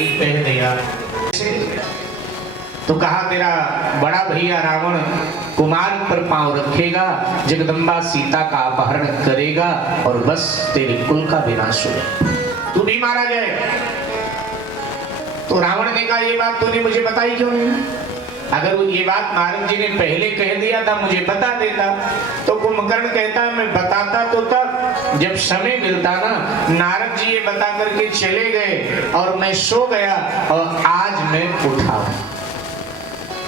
कहीं कह दिया तो कहा तेरा बड़ा भैया रावण कुमार पर पांव रखेगा, जगदम्बा सीता का अपहरण करेगा और बस तेरे कुल का विनाश हो जाए, तू भी मारा जाए। तो रावण ने कहा ये बात तूने मुझे बताई क्यों नहीं? अगर वो ये बात नारद जी ने पहले कह दिया था, मुझे बता देता। तो कुंभकर्ण कहता है मैं बताता तो तब जब समय मिलता ना। नारद जी ये बता करके चले गए और मैं सो गया और आज मैं उठा।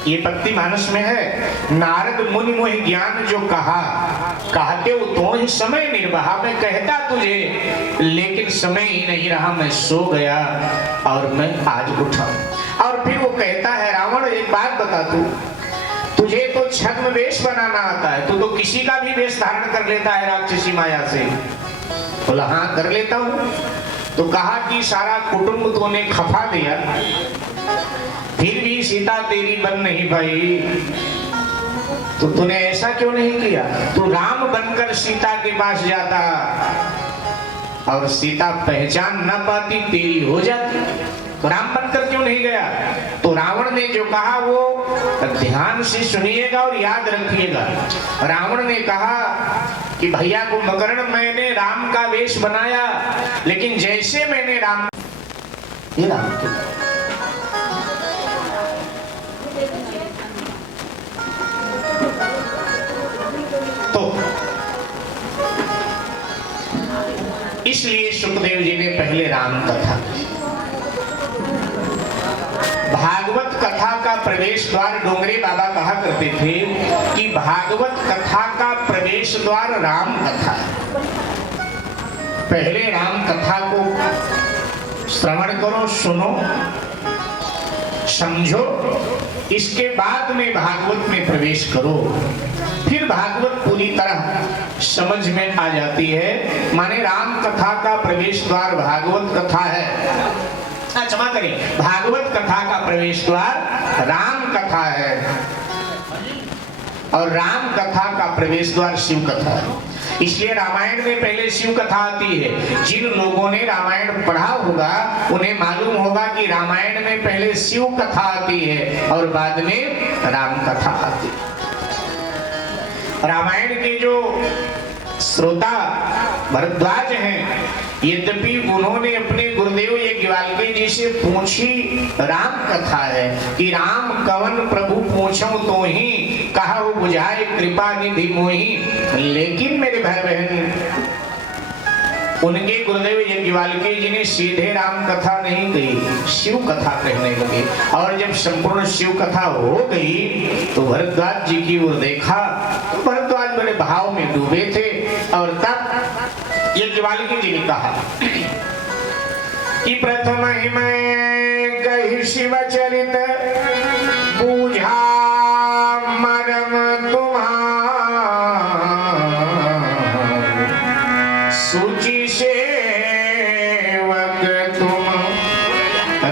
ये पत्ती मानस में है। नारद मुनि मोहि ज्ञान जो कहा, कहते हो तो ही समय निर्वाह, मैं कहता तुझे लेकिन समय ही नहीं रहा, मैं सो गया और मैं आज उठा। और फिर वो कहता है रावण एक बात बता, तुझे तो छद्म वेश बनाना आता है, तू तो किसी का भी वेश धारण कर लेता है राक्षसी माया से। बोला हाँ कर लेता हूँ। तो कहा कि सारा कुटुंब तूने खपा दिया, फिर भी सीता तेरी बन नहीं पाई, तो तूने ऐसा क्यों नहीं किया? तू राम बनकर सीता के पास जाता और सीता पहचान न पाती, तेरी हो जाती। तो राम बनकर क्यों नहीं गया? तो रावण ने जो कहा वो ध्यान से सुनिएगा और याद रखिएगा। रावण ने कहा कि भैया कुंभकर्ण मैंने राम का वेश बनाया, लेकिन जैसे मैंने राम तो इसलिए सुखदेव जी ने पहले राम कथा, भागवत कथा का प्रवेश द्वार डोंगरे बाबा कहा करते थे कि भागवत कथा का प्रवेश द्वार राम कथा। पहले राम कथा को श्रवण करो, सुनो, समझो, इसके बाद में भागवत में प्रवेश करो, फिर भागवत पूरी तरह समझ में आ जाती है। माने राम कथा का प्रवेश द्वार भागवत कथा है। क्षमा करें, भागवत कथा का प्रवेश द्वार राम कथा है और राम कथा का प्रवेश द्वार शिव कथा है। इसलिए रामायण में पहले शिव कथा आती है। जिन लोगों ने रामायण पढ़ा होगा उन्हें मालूम होगा कि रामायण में पहले शिव कथा आती है और बाद में राम कथा आती है। रामायण के जो श्रोता भरद्वाज हैं, यद्यपि उन्होंने अपने गुरुदेव यज्ञवाल्मीकि जी से पूछी राम कथा है कि राम कवन प्रभु पूछो तो ही कहा वो बुझाए कृपा निधि मोही, लेकिन मेरे भाई बहन उनके गुरुदेव यज्ञवाल्मीकि जी ने सीधे राम कथा नहीं कही, शिव कथा कहने लगे। और जब संपूर्ण शिव कथा हो गई तो भरद्वाज जी की ओर देखा तो भरद्वाज बड़े भाव में डूबे थे। और तब यज्ञवाल्मीकि जी ने कहा कि प्रथम ही मैं कही शिव चरित बूझा मरम तुम्हारा, सूची सेवक तुम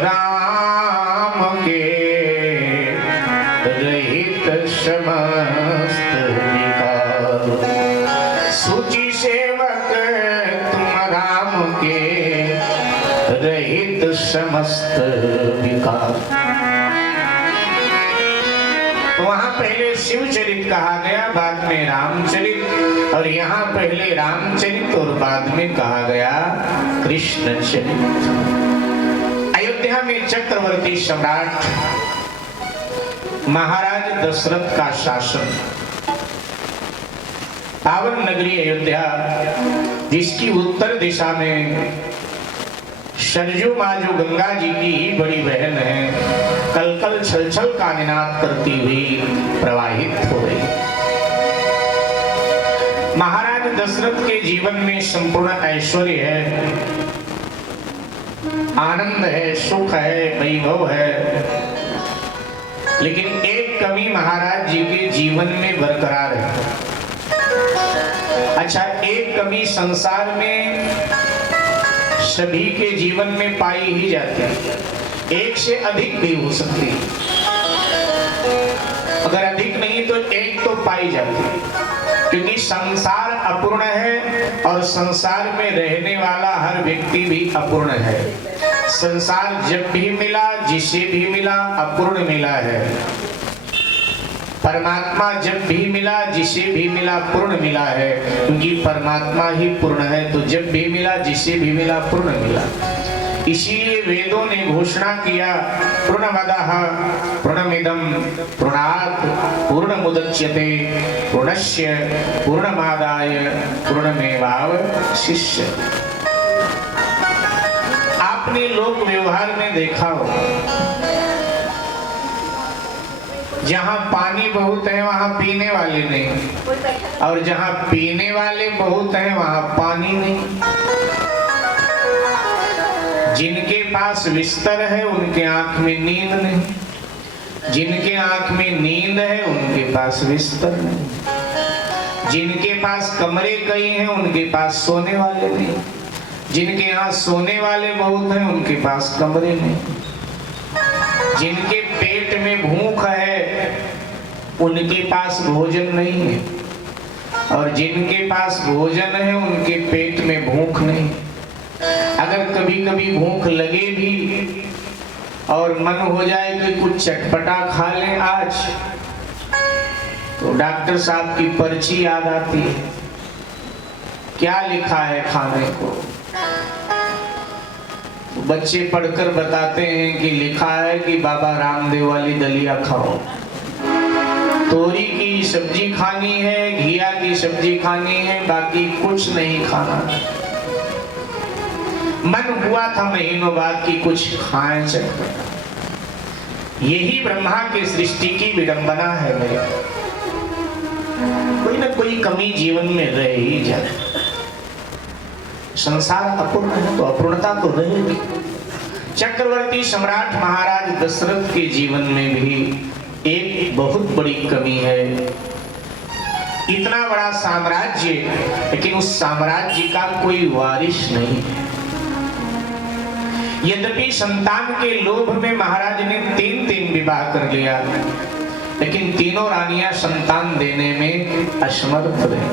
राम के रहित समस्त विकार, सूची सेवक तुम राम के रहित समस्त विकार। तो वहां पहले शिव चरित कहा गया, बाद में रामचरित, और यहाँ पहले रामचरित और बाद में कहा गया कृष्ण चरित। अयोध्या में चक्रवर्ती सम्राट महाराज दशरथ का शासन, पावन नगरी अयोध्या जिसकी उत्तर दिशा में सरजू माँ जो गंगा जी की ही बड़ी बहन है, कल कल छल छल का निनाद करती हुई प्रवाहित हो रही। महाराज दशरथ के जीवन में संपूर्ण ऐश्वर्य है, आनंद है, सुख है, वैभव है, लेकिन एक कमी महाराज जी के जीवन में बरकरार है। अच्छा, एक कमी संसार में सभी के जीवन में पाई ही जाती है, एक से अधिक भी हो सकती है, अगर अधिक नहीं तो एक तो पाई जाती है, क्योंकि संसार अपूर्ण है और संसार में रहने वाला हर व्यक्ति भी अपूर्ण है। संसार जब भी मिला, जिसे भी मिला, अपूर्ण मिला है। परमात्मा जब भी मिला, जिसे भी मिला, पूर्ण मिला है, क्योंकि परमात्मा ही पूर्ण है। तो जब भी मिला, जिसे भी मिला, पूर्ण मिला। इसीलिए वेदों ने घोषणा किया, पूर्णमदः पूर्णमिदं पूर्णात् पूर्णमुदच्यते पूर्णस्य पूर्णमादाय पूर्णमेवावशिष्यते। आपने लोक व्यवहार में देखा हो, जहां पानी बहुत है वहां पीने वाले नहीं, और जहां पीने वाले बहुत हैं वहां पानी नहीं। जिनके पास बिस्तर है उनके आंख में नींद नहीं, जिनके आंख में नींद है उनके पास बिस्तर नहीं, जिनके पास कमरे कई हैं उनके पास सोने वाले नहीं, जिनके यहाँ सोने वाले बहुत हैं उनके पास कमरे नहीं, जिनके पेट में भूख है उनके पास भोजन नहीं है, और जिनके पास भोजन है उनके पेट में भूख नहीं। अगर कभी कभी भूख लगे भी और मन हो जाए कि कुछ चटपटा खा लें आज, तो डॉक्टर साहब की पर्ची याद आती है, क्या लिखा है खाने को। बच्चे पढ़कर बताते हैं कि लिखा है कि बाबा रामदेव वाली दलिया खाओ, तोरी की सब्जी खानी है, घिया की सब्जी खानी है, बाकी कुछ नहीं खाना। मन हुआ था महीनों बाद कि कुछ खाएं चटपटा। यही ब्रह्मा के सृष्टि की विडंबना है भाई। कोई ना कोई कमी जीवन में रह ही जाए। संसार अपूर्ण है तो अपूर्णता तो रहेगी। चक्रवर्ती सम्राट महाराज दशरथ के जीवन में भी एक बहुत बड़ी कमी है। इतना बड़ा साम्राज्य, लेकिन उस साम्राज्य का कोई वारिस नहीं है। यद्यपि संतान के लोभ में महाराज ने 3 विवाह कर लिया, लेकिन तीनों रानियां संतान देने में असमर्थ रहे।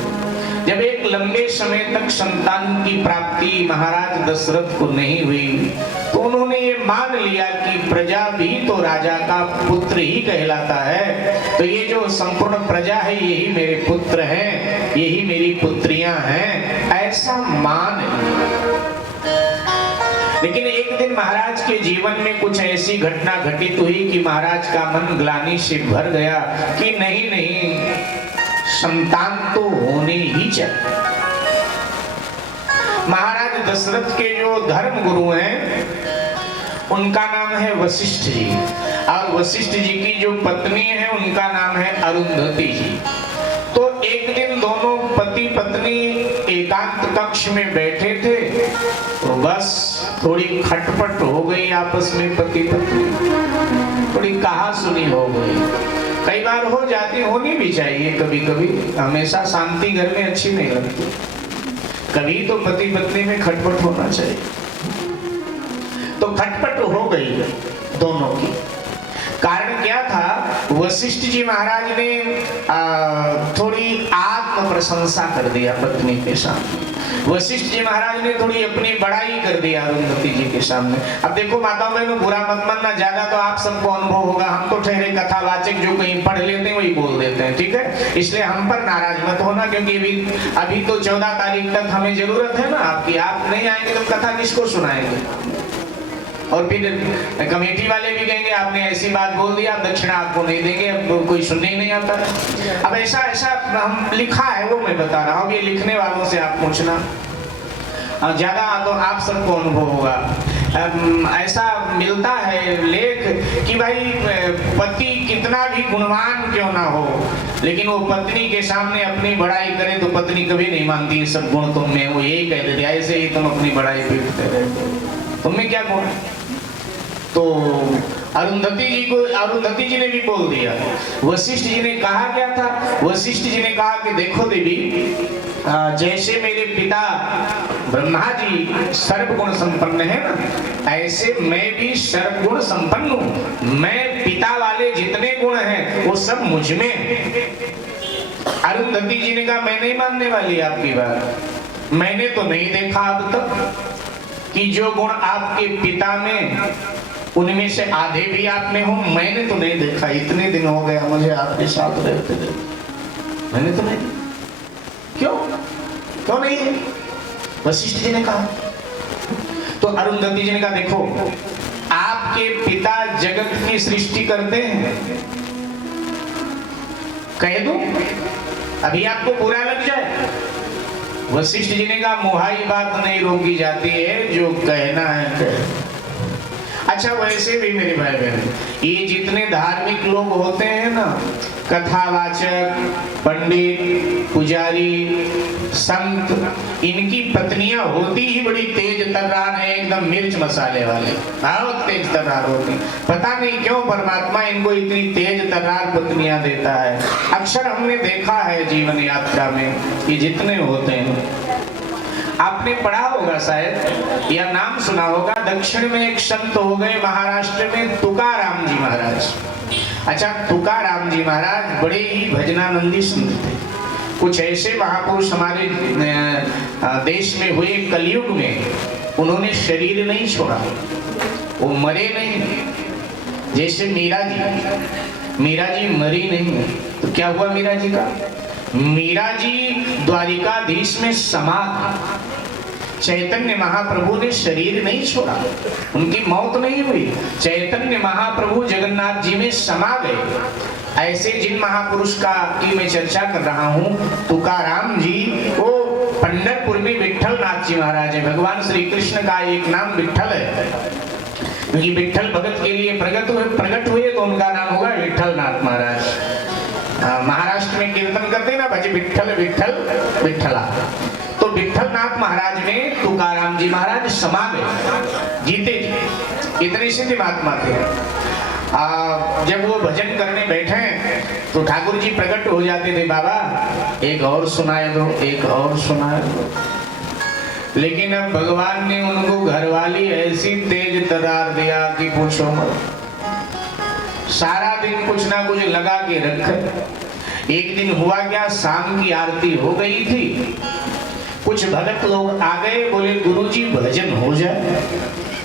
जब एक लंबे समय तक संतान की प्राप्ति महाराज दशरथ को नहीं हुई, तो उन्होंने ये मान लिया कि प्रजा भी तो राजा का पुत्र ही कहलाता है, तो ये जो संपूर्ण प्रजा है यही मेरे पुत्र हैं, यही मेरी पुत्रियां हैं, ऐसा मान लिया। लेकिन एक दिन महाराज के जीवन में कुछ ऐसी घटना घटित हुई कि महाराज का मन ग्लानि से भर गया कि नहीं नहीं, संतान तो होने ही चाहिए। महाराज दशरथ के जो धर्म गुरु हैं उनका नाम है वशिष्ठ जी, और वशिष्ठ जी की जो पत्नी है उनका नाम है अरुंधति जी। तो एक दिन दोनों पति पत्नी एकांत कक्ष में बैठे थे, तो बस थोड़ी खटपट हो गई आपस में, पति पत्नी थोड़ी कहा सुनी हो गई। कई बार हो जाती, होनी भी चाहिए कभी कभी, हमेशा शांति घर में अच्छी नहीं लगती, कभी तो पति पत्नी में खटपट होना चाहिए। तो खटपट हो गई दोनों की। कारण क्या था, वशिष्ठ जी महाराज ने थोड़ी आत्म प्रशंसा कर दिया पत्नी के सामने। वशिष्ठ जी महाराज ने थोड़ी अपनी बड़ाई कर दिया अरुंधति जी के सामने। अब देखो माताओं बहनों, बुरा मत मानना, ज्यादा तो आप सबको अनुभव होगा, हम तो ठहरे कथावाचक, जो कहीं पढ़ लेते हैं वही बोल देते हैं, ठीक है। इसलिए हम पर नाराज मत होना, क्योंकि अभी तो 14 तारीख तक हमें जरूरत है ना आपकी। आप नहीं आएंगे तो कथा किसको सुनाएंगे? और फिर कमेटी वाले भी कहेंगे आपने ऐसी बात बोल दिया, अब दक्षिणा आपको नहीं देंगे, अब कोई सुनने ही नहीं आता है। अब ऐसा हम लिखा है वो मैं बता रहा हूँ, ये लिखने वालों से आप पूछना, ज्यादा तो आप सबको अनुभव होगा। ऐसा मिलता है लेख कि भाई पति कितना भी गुणवान क्यों ना हो, लेकिन वो पत्नी के सामने अपनी बड़ाई करे तो पत्नी कभी नहीं मानती सब गुण तुम में, वो यही कह देती ऐसे ही तुम अपनी बड़ाई पीटते रहते, तुमने क्या गुण। तो अरुंधति जी ने भी बोल दिया। वशिष्ठ जी ने कहा क्या था, वशिष्ठ जी ने कहा कि देखो देवी, जैसे मेरे पिता ब्रह्मा जी सर्वगुण संपन्न है ना, ऐसे मैं भी सर्वगुण संपन्न हूँ। मैं पिता वाले जितने गुण हैं वो सब मुझ में है। अरुंधति जी ने कहा मैं नहीं मानने वाली आपकी बात, मैंने तो नहीं देखा अब तक कि जो गुण आपके पिता में, उनमें से आधे भी आप में हो। मैंने तो नहीं देखा, इतने दिन हो गया मुझे आपके साथ रहते थे, मैंने तो नहीं। क्यों नहीं है? वशिष्ठ जी ने कहा। तो अरुंधति जी ने कहा, देखो आपके पिता जगत की सृष्टि करते हैं, कह दो अभी आपको बुरा लग जाए। वशिष्ठ जी ने कहा, मुहाई बात नहीं रोकी जाती है, जो कहना है कह। अच्छा वैसे भी मेरे भाई बहन, ये जितने धार्मिक लोग होते हैं ना, कथावाचक, पंडित, पुजारी, संत, इनकी पत्नियां होती ही बड़ी तेज तर्रार है, एकदम मिर्च मसाले वाले, बहुत तेज तर्रार होती। पता नहीं क्यों परमात्मा इनको इतनी तेज तर्रार पत्नियां देता है। अक्सर हमने देखा है जीवन यात्रा में कि जितने होते हैं, आपने पढ़ा होगा शायद या नाम सुना होगा, दक्षिण में एक संत हो गए महाराष्ट्र में, तुकाराम जी महाराज। अच्छा, तुकाराम जी महाराज बड़े ही भजनानंदी संत थे। कुछ ऐसे महापुरुष हमारे देश में हुए कलयुग में, उन्होंने शरीर नहीं छोड़ा, वो मरे नहीं। जैसे मीरा जी मरी नहीं। तो क्या हुआ मीरा जी का? मीरा जी द्वारिकाधीश में समा, चैतन्य महाप्रभु ने शरीर नहीं छोड़ा, उनकी मौत नहीं हुई। चैतन्य महाप्रभु जगन्नाथ जी में समा गए। ऐसे जिन महापुरुष का की मैं चर्चा कर रहा हूँ, तुकाराम जी, वो पंढरपुर में विठल नाथ जी महाराज है। भगवान श्री कृष्ण का एक नाम विठल है, क्योंकि विठल भगत के लिए प्रकट हुए तो उनका नाम होगा विठल नाथ महाराज। महाराष्ट्र में कीर्तन करते हैं ना, भज विठल विठल विठला। तो विठल नाथ महाराज में तुकाराम जी महाराज समा गए, जीते जी, इतने सिद्ध महात्मा थे। जब वो भजन करने बैठे तो ठाकुर जी प्रकट हो जाते थे, बाबा एक और सुनाए दो, एक और सुनाए दो। लेकिन अब भगवान ने उनको घरवाली ऐसी तेज तरार दिया कि पूछो मत। सारा दिन कुछ ना कुछ लगा के रखे। एक दिन हुआ क्या, शाम की आरती हो गई थी, कुछ भगत लोग आ गए, बोले गुरुजी भजन हो जाए।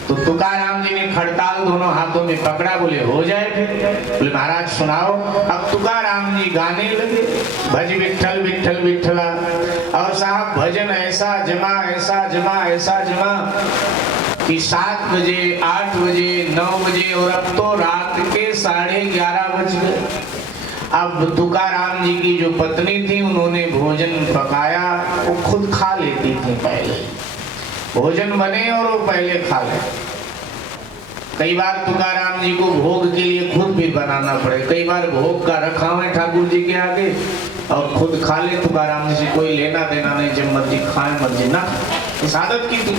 तो तुकाराम जी ने खड़ताल दोनों हाथों में पकड़ा, बोले हो जाए। फिर बोले महाराज सुनाओ। अब तुकाराम जी गाने लगे, भज विठल विठल विठला। और साहब भजन ऐसा जमा, ऐसा जमा, ऐसा जमा कि 7 बजे, 8 बजे, 9 बजे और अब तो रात के 11:30 बज गए। अब तुकाराम जी की जो पत्नी थी, उन्होंने भोजन पकाया, वो खुद खा लेती थी। पहले भोजन बने और वो पहले खा ले। कई बार तुकाराम जी को भोग के लिए खुद भी बनाना पड़े। कई बार भोग का रखा हुआ है ठाकुर जी के आगे और खुद खा ले। तुकाराम जी से कोई लेना देना नहीं, जब मर्जी खाए मर्जी ना खाए, इस आदत की थी।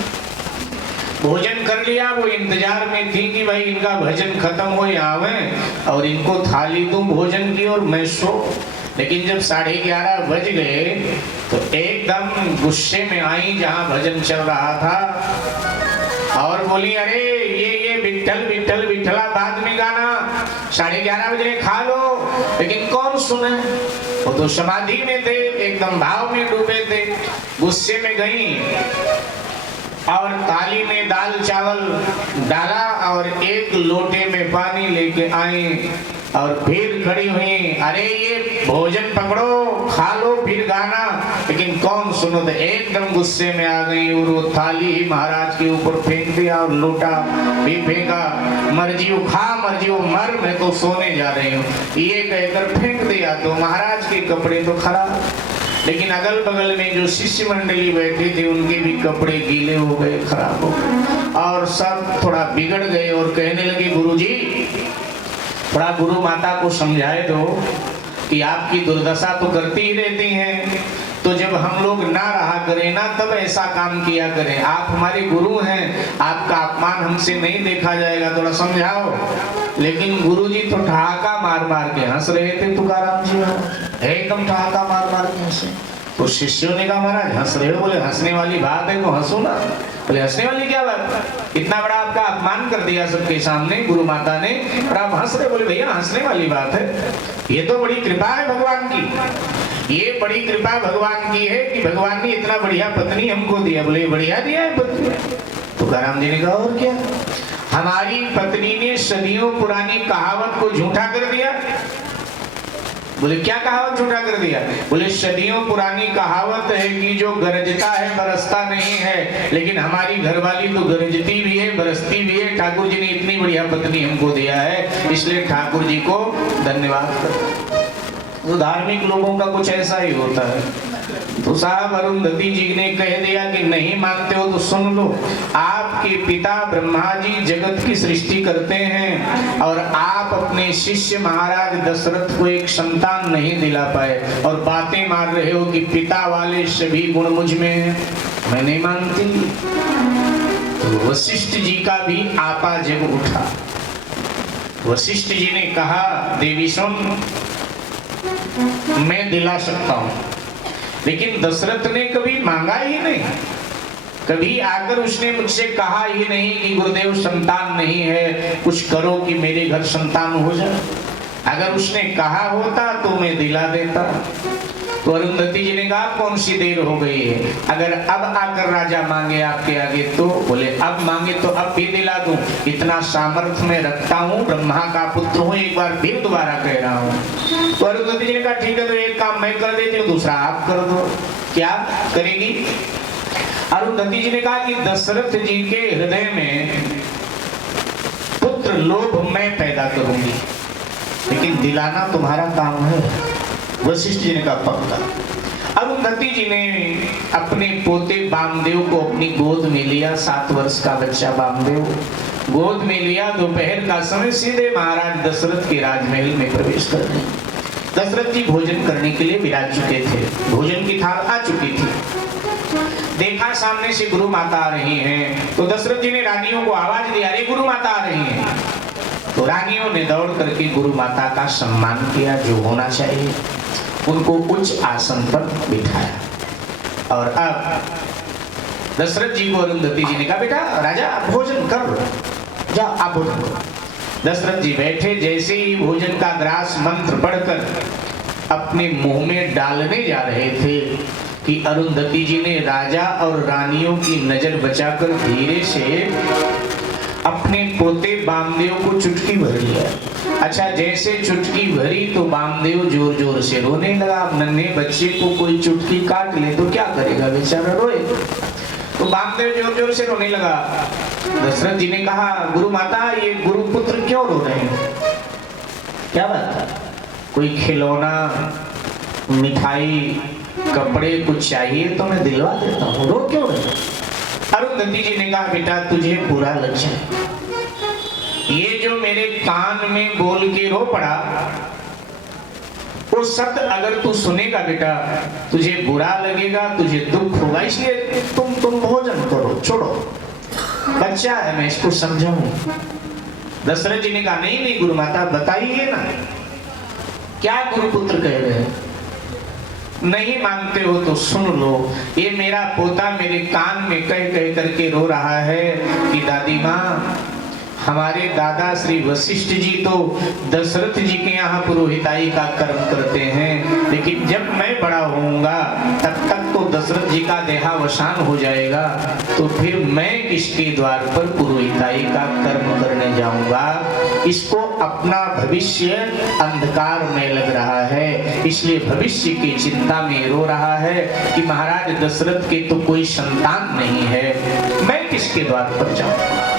भोजन कर लिया, वो इंतजार में थी कि भाई इनका भजन खत्म हो आवे और इनको थाली दूं भोजन की और मैं सो। लेकिन जब 11:30 बज गए तो एकदम गुस्से में आई जहां भजन चल रहा था और बोली, अरे ये विठल विठल विठला बाद में गाना, 11:30 बजे खा लो। लेकिन कौन सुने, वो तो समाधि में थे, एकदम भाव में डूबे थे। गुस्से में गई और थाली में दाल चावल डाला और एक लोटे में पानी लेके आई और फिर खड़ी हुई, अरे ये भोजन पकड़ो, खा लो फिर गाना। लेकिन कौन सुनो, तो एकदम गुस्से में आ गई और वो थाली महाराज के ऊपर फेंक दिया और लोटा भी फेंका। मर्जी हो खा, मर्जी हो मर, मैं तो सोने जा रही हूँ, ये कहकर फेंक दिया। तो महाराज के कपड़े तो खराब, लेकिन अगल बगल में जो शिष्य मंडली बैठी थी उनके भी कपड़े गीले हो गए, खराब हो गए और सब थोड़ा बिगड़ गए और कहने लगे, गुरुजी थोड़ा गुरु माता को समझाए दो कि आपकी दुर्दशा तो करती ही रहती हैं, तो जब हम लोग ना रहा करें ना तब ऐसा काम किया करें। आप हमारे गुरु हैं, आपका अपमान हमसे नहीं देखा जाएगा, थोड़ा समझाओ। लेकिन गुरुजी तो ठहाका मार मार के हंस रहे थे। तुकाराम जी एकदम ठहाका मार मार के हंसे। तो शिष्यों ने कहा, महाराज हंस रहे हो? बोले हंसने वाली बात है तो हंसो ना। बोले हंसने वाली क्या बात, इतना बड़ा आपका अपमान कर दिया सबके सामने गुरु माता ने और आप हंस रहे। बोले भैया हंसने वाली बात है, ये तो बड़ी कृपा है भगवान की, ये बड़ी कृपा भगवान की है कि भगवान ने इतना बढ़िया पत्नी हमको दिया। बोले बढ़िया दिया है पत्नी, तुकाराम जी ने कहा और क्या, हमारी पत्नी ने सदियों पुरानी कहावत को झूठा कर दिया। बोले क्या कहावत झूठा कर दिया? बोले सदियों पुरानी कहावत है कि जो गरजता है बरसता नहीं है, लेकिन हमारी घरवाली तो गरजती भी है बरसती भी है। ठाकुर जी ने इतनी बढ़िया पत्नी हमको दिया है, इसलिए ठाकुर जी को धन्यवाद करते। तो धार्मिक लोगों का कुछ ऐसा ही होता है। तो साहब अरुंधति जी ने कह दिया कि नहीं मानते हो तो सुन लो, आपके पिता ब्रह्मा जी जगत की सृष्टि करते हैं और आप अपने शिष्य महाराज दशरथ को एक संतान नहीं दिला पाए और बातें मार रहे हो कि पिता वाले सभी गुण मुझ में हैं। मैं नहीं मानती। तो वशिष्ठ जी का भी आपा जब उठा। वशिष्ठ जी ने कहा देवी सुन, मैं दिला सकता हूं, लेकिन दशरथ ने कभी मांगा ही नहीं। कभी आकर उसने मुझसे कहा ही नहीं कि गुरुदेव संतान नहीं है, कुछ करो कि मेरे घर संतान हो जाए। अगर उसने कहा होता तो मैं दिला देता। तो अरुंधति जी ने कहा कौन सी देर हो गई है, अगर अब आकर राजा मांगे आपके आगे तो? बोले अब मांगे तो अब भी दिला दूं, इतना सामर्थ्य में रखता हूं, ब्रह्मा का पुत्र हूं, एक बार फिर दोबारा कह रहा हूं। तो अरुंधति जी ने कहा ठीक है, तो एक काम मैं कर देती हूँ, दूसरा आप कर दो। क्या करेगी? अरुंधति जी ने कहा कि दशरथ जी के हृदय में पुत्र लोभ मैं पैदा करूंगी, लेकिन दिलाना तुम्हारा काम है। वशिष्ठ जी ने कहा पक्का। अरुंधति जी ने अपने पोते वामदेव को अपनी गोद में लिया। 7 वर्ष का बच्चा वामदेव गोद में लिया। दोपहर का समय सीधे महाराज दशरथ के राजमहल में प्रवेश कर गए। दशरथ जी भोजन करने के लिए विराज चुके थे, भोजन की थाल आ चुकी थी। देखा सामने से गुरु माता आ रही हैं, तो दशरथ जी ने रानियों को आवाज दिया, अरे गुरु माता आ रही हैं। तो रानियों ने दौड़ करके गुरु माता का सम्मान किया जो होना चाहिए, उनको उच्च आसन पर बिठाया। और अब दशरथ जी को अरुंधति जी ने कहा बेटा राजा आप भोजन कर लो, जाओ आप भोजन करो। दशरथ जी बैठे, जैसे ही भोजन का ग्रास मंत्र पढ़कर अपने मुंह में डालने जा रहे थे कि अरुंधति जी ने राजा और रानियों की नजर बचाकर धीरे से अपने पोते वामदेव को चुटकी भर लिया। अच्छा जैसे चुटकी भरी तो वामदेव जोर जोर से रोने लगा। नन्हे बच्चे को कोई चुटकी काट ले तो क्या करेगा, बेचारा रोए। तो वामदेव जोर जोर से रोने लगा। दशरथ जी ने कहा गुरु माता ये गुरु पुत्र क्यों रो रहे हैं, क्या बात? कोई खिलौना मिठाई कपड़े कुछ चाहिए तो मैं दिलवा देता हूँ, रो क्यों रहे? अरुंधति जी ने कहा बेटा तुझे बुरा लग जाए, ये जो मेरे कान में बोल के रो पड़ा वो शब्द अगर तू सुनेगा बेटा तुझे बुरा लगेगा, तुझे दुख होगा, इसलिए तुम भोजन करो, छोड़ो, बच्चा है मैं इसको समझाऊं। दशरथ जी ने कहा नहीं नहीं गुरु माता बताइए ना क्या गुरुपुत्र कह रहे हैं। नहीं मानते हो तो सुन लो, ये मेरा पोता मेरे कान में कह कह करके रो रहा है कि दादी माँ हमारे दादा श्री वशिष्ठ जी तो दशरथ जी के यहाँ पुरोहिताई का कर्म करते हैं, लेकिन जब मैं बड़ा होऊंगा तब तक तो दशरथ जी का देहावसान हो जाएगा, तो फिर मैं किसके द्वार पर पुरोहिताई का कर्म करने जाऊंगा। इसको अपना भविष्य अंधकार में लग रहा है, इसलिए भविष्य की चिंता में रो रहा है कि महाराज दशरथ के तो कोई संतान नहीं है, मैं किसके द्वार पर जाऊंगा।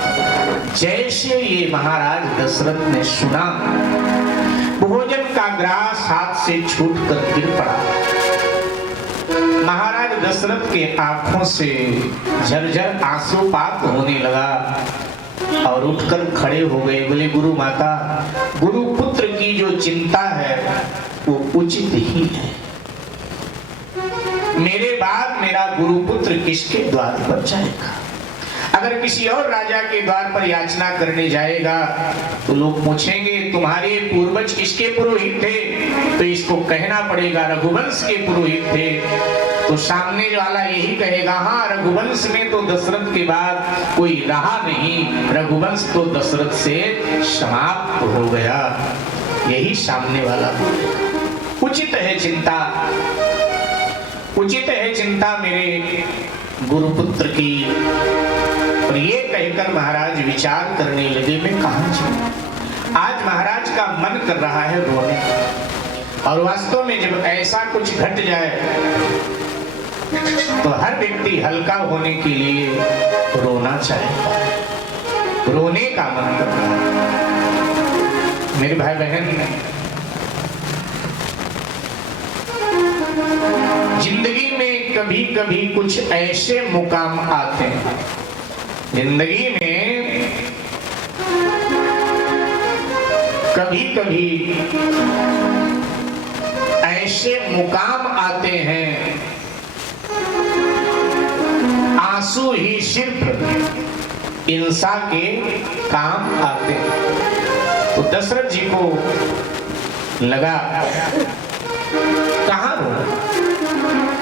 जैसे ये महाराज दशरथ ने सुना भोजन का ग्रास हाथ से छूटकर गिर पड़ा। महाराज दशरथ के आंखों से झरझर आंसुपात होने लगा और उठकर खड़े हो गए। बोले गुरु माता गुरु पुत्र की जो चिंता है वो उचित ही है, मेरे बाद मेरा गुरु पुत्र किसके द्वार पर जाएगा। अगर किसी और राजा के द्वार पर याचना करने जाएगा तो लोग पूछेंगे तुम्हारे पूर्वज किसके पुरोहित थे, तो इसको कहना पड़ेगा रघुवंश के पुरोहित थे। तो सामने वाला यही कहेगा हाँ रघुवंश में तो दशरथ के बाद कोई रहा नहीं, रघुवंश तो दशरथ से समाप्त हो गया, यही सामने वाला बोलेगा। उचित है चिंता, उचित है चिंता मेरे गुरुपुत्र की। और ये कहकर महाराज विचार करने लगे, मैं कहां जाऊं। आज महाराज का मन कर रहा है रोने, और वास्तव में जब ऐसा कुछ घट जाए तो हर व्यक्ति हल्का होने के लिए रोना चाहेगा, रोने का मन करता है। मेरे भाई बहन, जिंदगी में कभी कभी कुछ ऐसे मुकाम आते हैं, जिंदगी में कभी कभी ऐसे मुकाम आते हैं, आंसू ही सिर्फ इंसान के काम आते हैं। तो दशरथ जी को लगा कहां रो,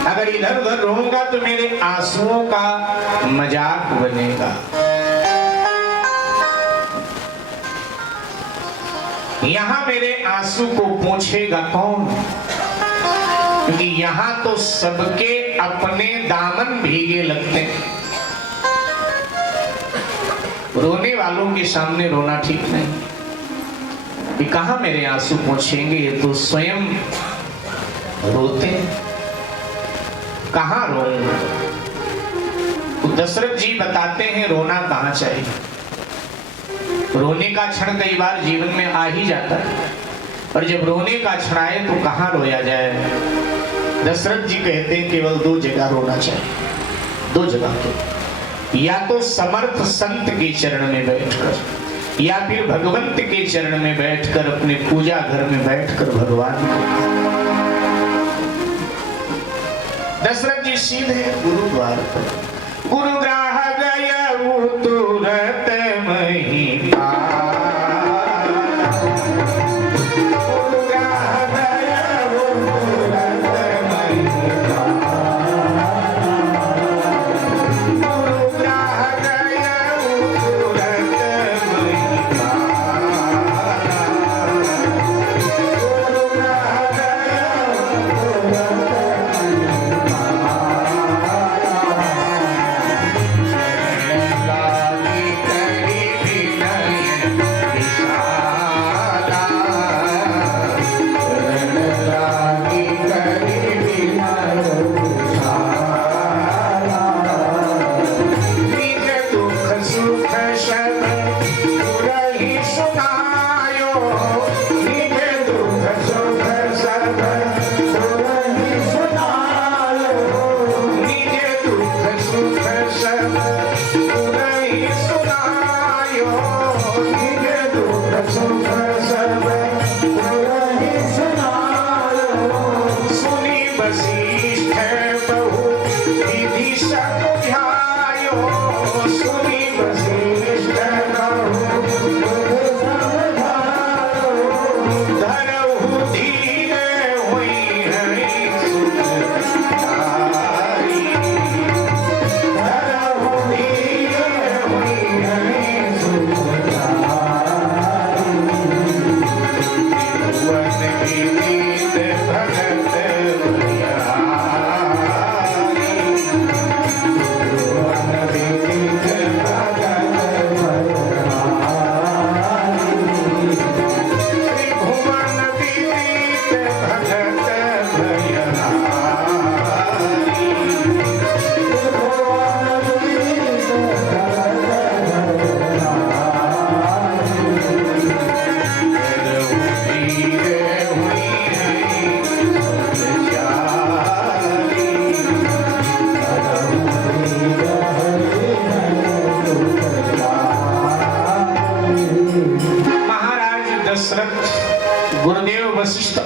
अगर इधर उधर रोऊंगा तो मेरे आंसुओं का मजाक बनेगा। यहां मेरे आंसू को पोंछेगा कौन, क्योंकि यहां तो सबके अपने दामन भीगे लगते हैं। रोने वालों के सामने रोना ठीक नहीं, कि कहां मेरे आंसू पोंछेंगे, ये तो स्वयं रोते हैं, कहां रोऊंगा। तो दशरथ जी बताते हैं रोना कहां चाहिए। रोने का क्षण कई बार जीवन में आ ही जाता है, और जब रोने का क्षण आए तो कहां रोया जाए। दशरथ जी कहते हैं केवल दो जगह रोना चाहिए, दो जगह के, या तो समर्थ संत के चरण में बैठकर, या फिर भगवंत के चरण में बैठकर, अपने पूजा घर में बैठकर भगवान को। दशरथ जी सीधे गुरुद्वार पर, गुरुग्राह गया तुरंत मही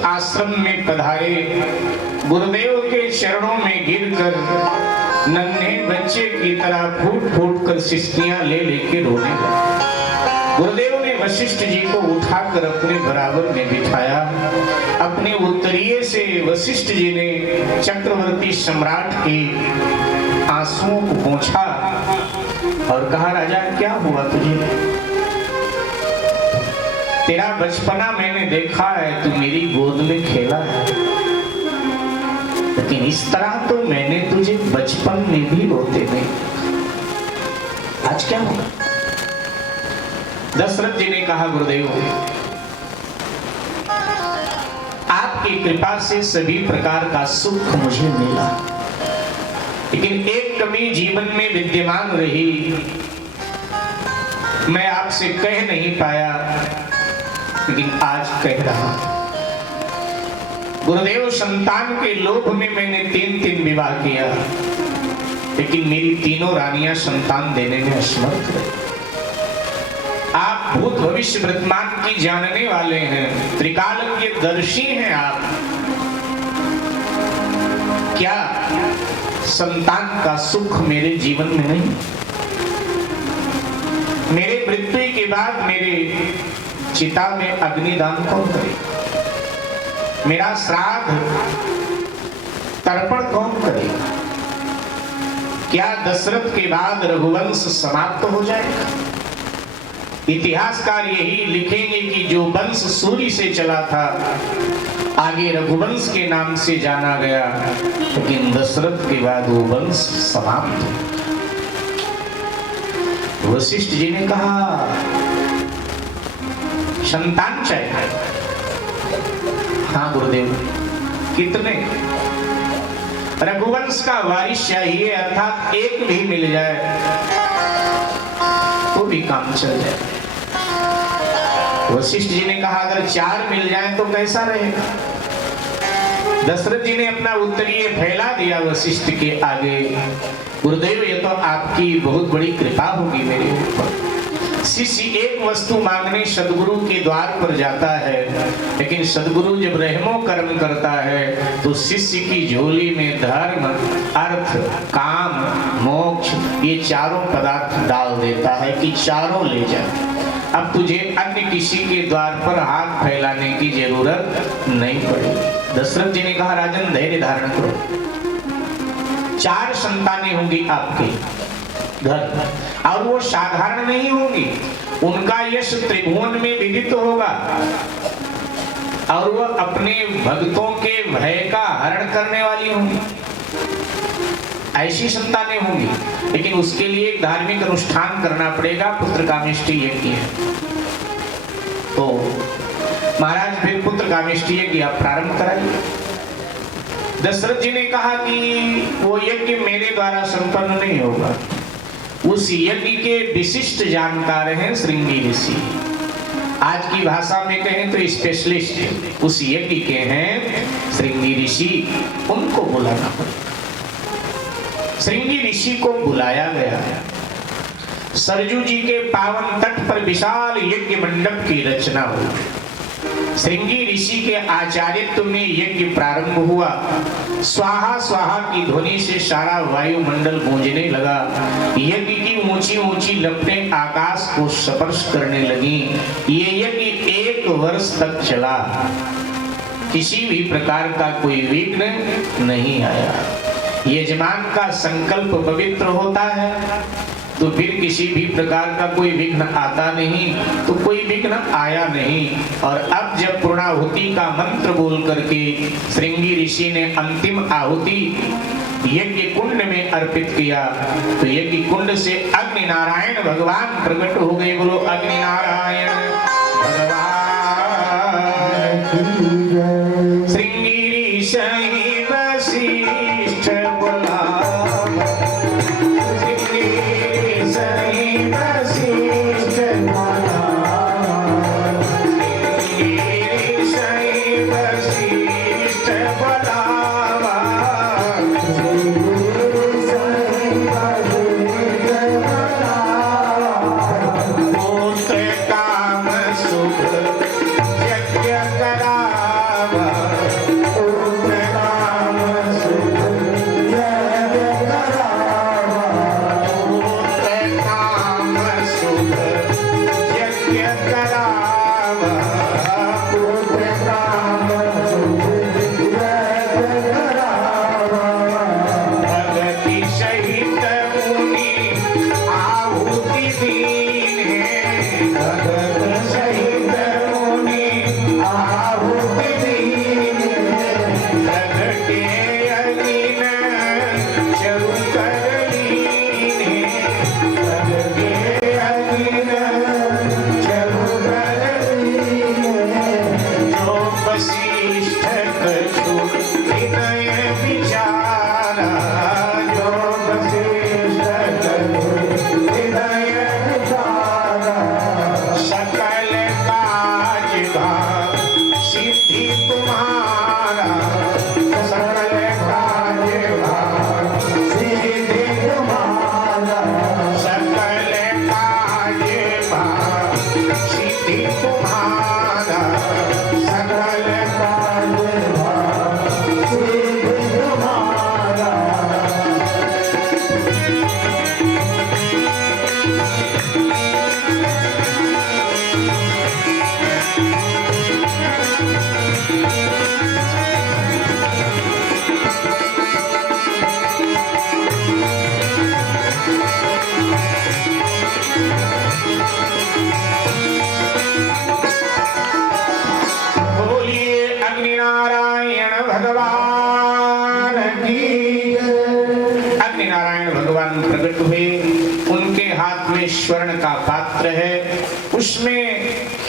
आश्रम में पधारे, गुरुदेव के चरणों में गिरकर नन्हे बच्चे की तरह फूट फूट कर सिस्कियां ले लेके रोने लगे। गुरुदेव ने वशिष्ठ जी को उठाकर अपने बराबर में बिठाया। अपने उत्तरीय से वशिष्ठ जी ने चक्रवर्ती सम्राट के आंसुओं को पोंछा और कहा, राजा क्या हुआ तुझे? तेरा बचपना मैंने देखा है, तू मेरी गोद में खेला है, लेकिन इस तरह तो मैंने तुझे बचपन में भी रोते नहीं। आज क्या होगा? दशरथ जी ने कहा, गुरुदेव आपकी कृपा से सभी प्रकार का सुख मुझे मिला, लेकिन एक कमी जीवन में विद्यमान रही, मैं आपसे कह नहीं पाया, लेकिन आज कह रहा हूं। गुरुदेव, संतान के लोभ में मैंने 3 विवाह किया, लेकिन मेरी तीनों रानियां संतान देने में असमर्थ रही। आप भूत भविष्य वर्तमान की जानने वाले हैं, त्रिकालज्ञ दर्शी हैं आप। क्या संतान का सुख मेरे जीवन में नहीं? मेरे मृत्यु के बाद मेरे चिता में अग्निदान कौन करेगा? मेरा श्राद्ध तर्पण कौन करेगा? क्या दशरथ के बाद रघुवंश समाप्त हो जाएगा? इतिहासकार यही लिखेंगे कि जो वंश सूर्य से चला था आगे रघुवंश के नाम से जाना गया, लेकिन दशरथ के बाद वो वंश समाप्त हो। वशिष्ठ जी ने कहा, संतान चाहिए। हाँ गुरुदेव, कितने? रघुवंश का वारिस चाहिए, अर्थात एक भी मिल जाए तो भी काम चल जाए। वशिष्ठ जी ने कहा, अगर 4 मिल जाए तो कैसा रहेगा? दशरथ जी ने अपना उत्तरीय फैला दिया वशिष्ठ के आगे, गुरुदेव ये तो आपकी बहुत बड़ी कृपा होगी मेरे ऊपर। शिष्य एक वस्तु मांगने सदगुरु के द्वार पर जाता है, लेकिन सदगुरु जब रहमो कर्म करता है तो शिष्य की झोली में धर्म, अर्थ, काम, मोक्ष ये चारों पदार्थ डाल देता है कि चारों ले जा। अब तुझे अन्य किसी के द्वार पर हाथ फैलाने की जरूरत नहीं पड़ेगी। दशरथ जी ने कहा, राजन धैर्य धारण करो, 4 संतानें होंगी आपके घर, और वो साधारण नहीं होंगी, उनका यश त्रिभुवन में विदित होगा, और वो अपने भक्तों के भय का हरण करने वाली होंगी। ऐसी संतानें होंगी, लेकिन उसके लिए एक धार्मिक अनुष्ठान करना पड़ेगा, पुत्र कामेष्टि यज्ञ है। तो महाराज फिर पुत्र कामेष्टि यज्ञ आप प्रारंभ कराइए। दशरथ जी ने कहा कि वो यज्ञ मेरे द्वारा संपन्न नहीं होगा, उस यज्ञ के विशिष्ट जानकार हैं श्रृंगी ऋषि। आज की भाषा में कहें तो स्पेशलिस्ट उस यज्ञ के हैं श्रृंगी ऋषि, उनको बुलाना पड़ेगा। श्रृंगी ऋषि को बुलाया गया। सरजू जी के पावन तट पर विशाल यज्ञ मंडप की रचना हुई। श्रृंगी ऋषि के आचार्यत्व में यज्ञ प्रारंभ हुआ। स्वाहा स्वाहा की ध्वनि से सारा वायुमंडल गूंजने लगा। यज्ञ की ऊंची ऊंची लपटें आकाश को स्पर्श करने लगी। ये यज्ञ 1 वर्ष तक चला, किसी भी प्रकार का कोई विघ्न नहीं आया। यजमान का संकल्प पवित्र होता है तो फिर किसी भी प्रकार का कोई विघ्न आता नहीं, तो कोई विघ्न आया नहीं। और अब जब पूर्णाहुति का मंत्र बोल करके श्रृंगी ऋषि ने अंतिम आहुति यज्ञ कुंड में अर्पित किया, तो यज्ञ कुंड से अग्नि नारायण भगवान प्रकट हो गए। बोलो अग्नि नारायण भगवान। श्रृंगी ऋषि वशिष्ठ बोला,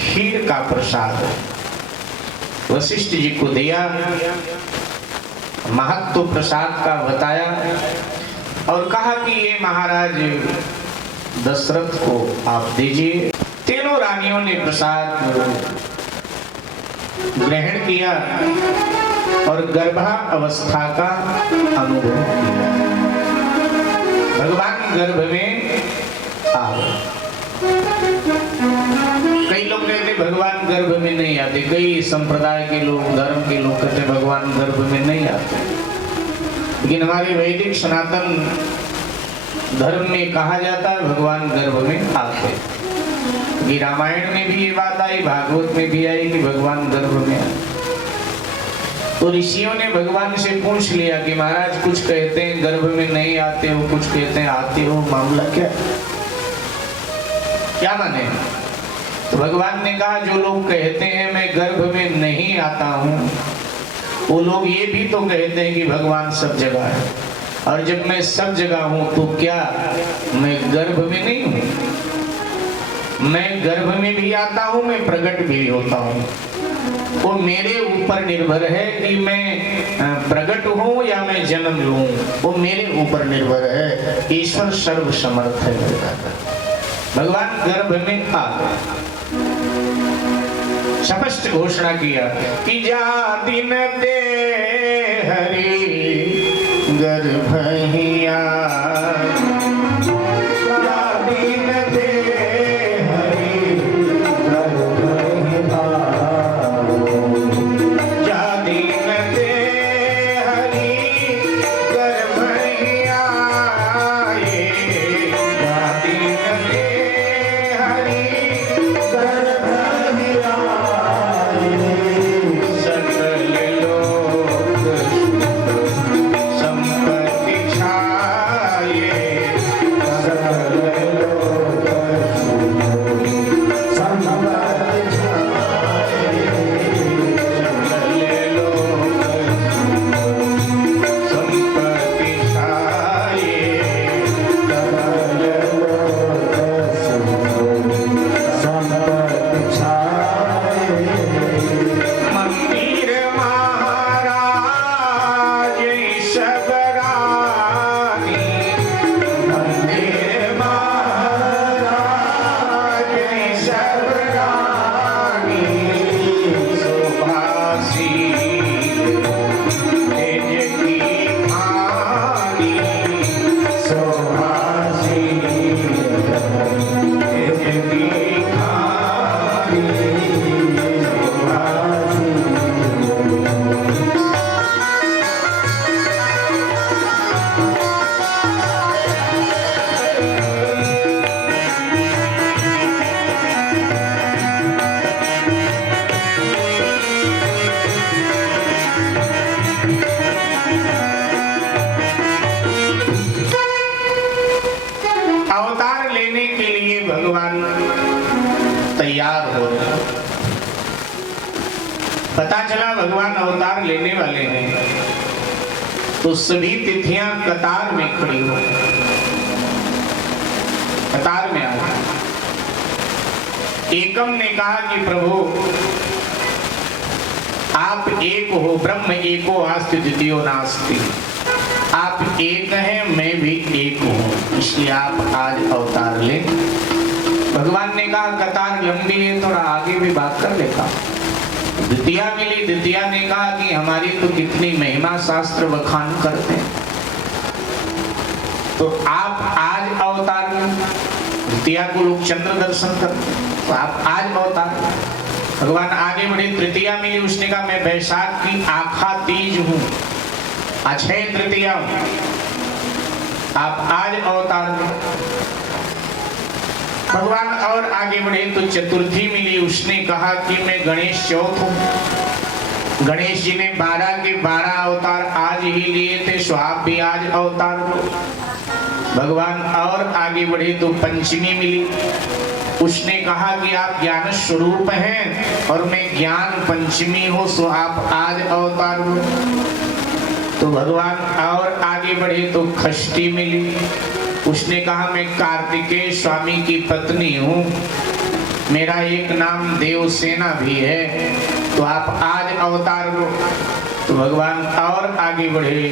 खीर का प्रसाद वशिष्ठ जी को दिया, महत्व प्रसाद का बताया और कहा कि ये महाराज दशरथ को आप दीजिए। तीनों रानियों ने प्रसाद ग्रहण किया और गर्भावस्था का अनुभव किया। भगवान गर्भ में आ गए। कई लोग कहते भगवान गर्भ में नहीं आते, कई संप्रदाय के लोग, धर्म के लोग कहते भगवान गर्भ में नहीं आते, लेकिन हमारे वैदिक सनातन धर्म में कहा जाता है भगवान गर्भ में आते। कि रामायण में भी ये बात आई, भागवत में भी आई कि भगवान गर्भ में आए। तो ऋषियों ने भगवान से पूछ लिया कि महाराज कुछ कहते हैं गर्भ में नहीं आते हो, कुछ कहते हैं आते हो, मामला क्या माने? तो भगवान ने कहा जो लोग कहते हैं मैं गर्भ में नहीं आता हूँ, वो लोग ये भी तो कहते हैं कि भगवान सब जगह है, और जब मैं सब जगह हूँ तो क्या मैं गर्भ में नहीं हूँ? मैं गर्भ में भी आता हूँ, मैं प्रकट भी होता हूँ। वो मेरे ऊपर निर्भर है कि मैं प्रकट हूँ या मैं जन्म लूँ, वो मेरे ऊपर निर्भर है। ईश्वर सर्व समर्थ है। भगवान गर्भ में आ गए, स्पष्ट घोषणा किया कि जाति न दे हरि गर्भ ही आए, जाति न दे हरि गर्भ ही आए, जाति न दे हरि गर्भ ही आए, जाति न दे हरि गर्भ ही आए, सकल लोक संपत्ति छाए, सकल लोक संपत्ति छाए, सकल लोक संपत्ति छाए, सकल लोक संपत्ति छाए। मंदिर महाराज सबरानी, मंदिर महाराज सबरानी, सुभासी तेज की खानी, सुभासी तेज की खानी, सुभासी। अवतार लेने के लिए भगवान तैयार हो रहे। पता चला भगवान अवतार लेने वाले हैं, तो सभी तिथियां कतार में खड़ी हो, कतार में आ गई। एकम ने कहा कि प्रभु आप एक हो, ब्रह्म एको आस्ति द्वितीयो नास्ति, आप एक हैं, मैं भी एक हूँ, इसलिए आप आज अवतार ले। भगवान ने कहा कतार लंबी है, थोड़ा आगे भी बात कर लेता। द्वितीया मिली, द्वितीया ने कहा कि हमारी तो कितनी महिमा शास्त्र बखान करते हैं, तो आप आज अवतार लें। द्वितीया को लोग चंद्र दर्शन करते हैं, तो आप आज अवतार लें। भगवान आगे बढ़े, तृतीया मिली, उसने कहा मैं बैसाख की आखा तीज हूँ, अक्षय तृतीया हूँ, आप आज अवतार लें। भगवान और आगे बढ़े तो चतुर्थी मिली, उसने कहा कि मैं गणेश चौथ हूँ। गणेश जी ने 12 के 12 अवतार आज ही लिए थे, सो आप भी आज अवतार लो। भगवान और आगे बढ़े तो पंचमी मिली, उसने कहा कि आप ज्ञान स्वरूप हैं और मैं ज्ञान पंचमी हूँ, सो आप आज अवतार लो। तो भगवान और आगे बढ़े तो षष्ठी मिली, उसने कहा मैं कार्तिकेय स्वामी की पत्नी हूँ, मेरा एक नाम देवसेना भी है, तो आप आज अवतार लो। तो भगवान और आगे बढ़े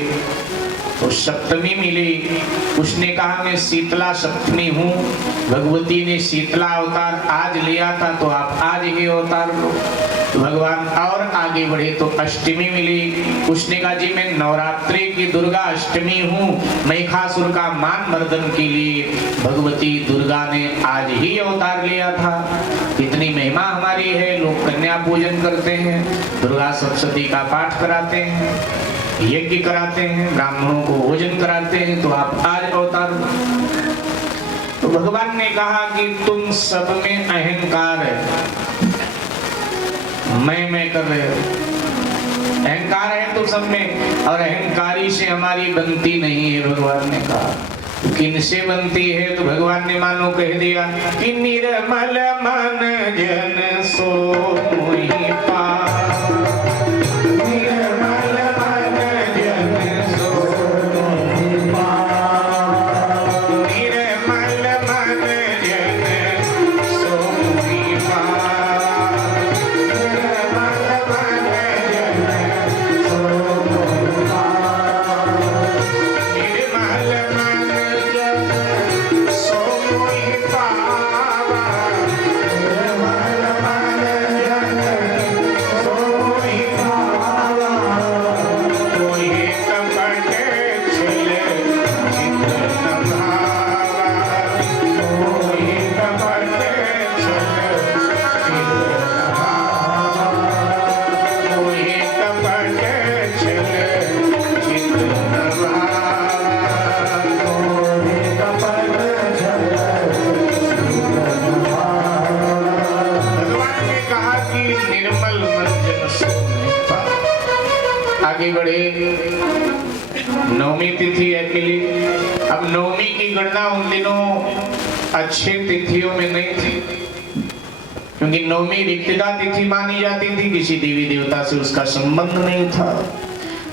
तो सप्तमी मिली। उसने कहा मैं शीतला सप्तमी हूँ। भगवती ने शीतला अवतार आज लिया था, तो आप आज ही अवतार लो। तो भगवान और आगे बढ़े तो अष्टमी मिली। उसने कहा जी मैं नवरात्रि की दुर्गा अष्टमी हूँ, महिषासुर का मान मर्दन के लिए भगवती दुर्गा ने आज ही अवतार लिया था। इतनी महिमा हमारी है, लोग कन्या पूजन करते हैं, दुर्गा सप्तशती का पाठ कराते हैं, यज्ञ कराते हैं, ब्राह्मणों को भोजन कराते हैं, तो आप आज अवतार। तो भगवान ने कहा कि तुम सब में अहंकार है, मैं कर रहे हो। अहंकार है तो सब में, और अहंकारी से हमारी बनती नहीं है। भगवान ने कहा किनसे बनती है? तो भगवान ने मानो कह दिया कि निर्मल मन जन सो मोहि पास। निर्मल मन जन सो मोहि पास। निर्मल मन जन सो मोहि पास। निर्मल मन जन सो मोहि पास। निर्मल मन जन सो मोहि पावा। निर्मल मन जन सो मोहि पावा। कोई कपट छिल चित न भावा। कोई कपट छिल चित न भावा। कोई कपट छिल चित न भावा। कोई कपट छिल चित न भावा। भगवान ने कहा कि निर्मल मन जन सो मोहि पावा। आगे बढ़े। नवमी तिथि है मिली। अब नवमी की गणना उन दिनों अच्छे तिथियों में नहीं थी, क्योंकि नवमी रिक्तदा तिथि मानी जाती थी, किसी देवी देवता से उसका संबंध नहीं था।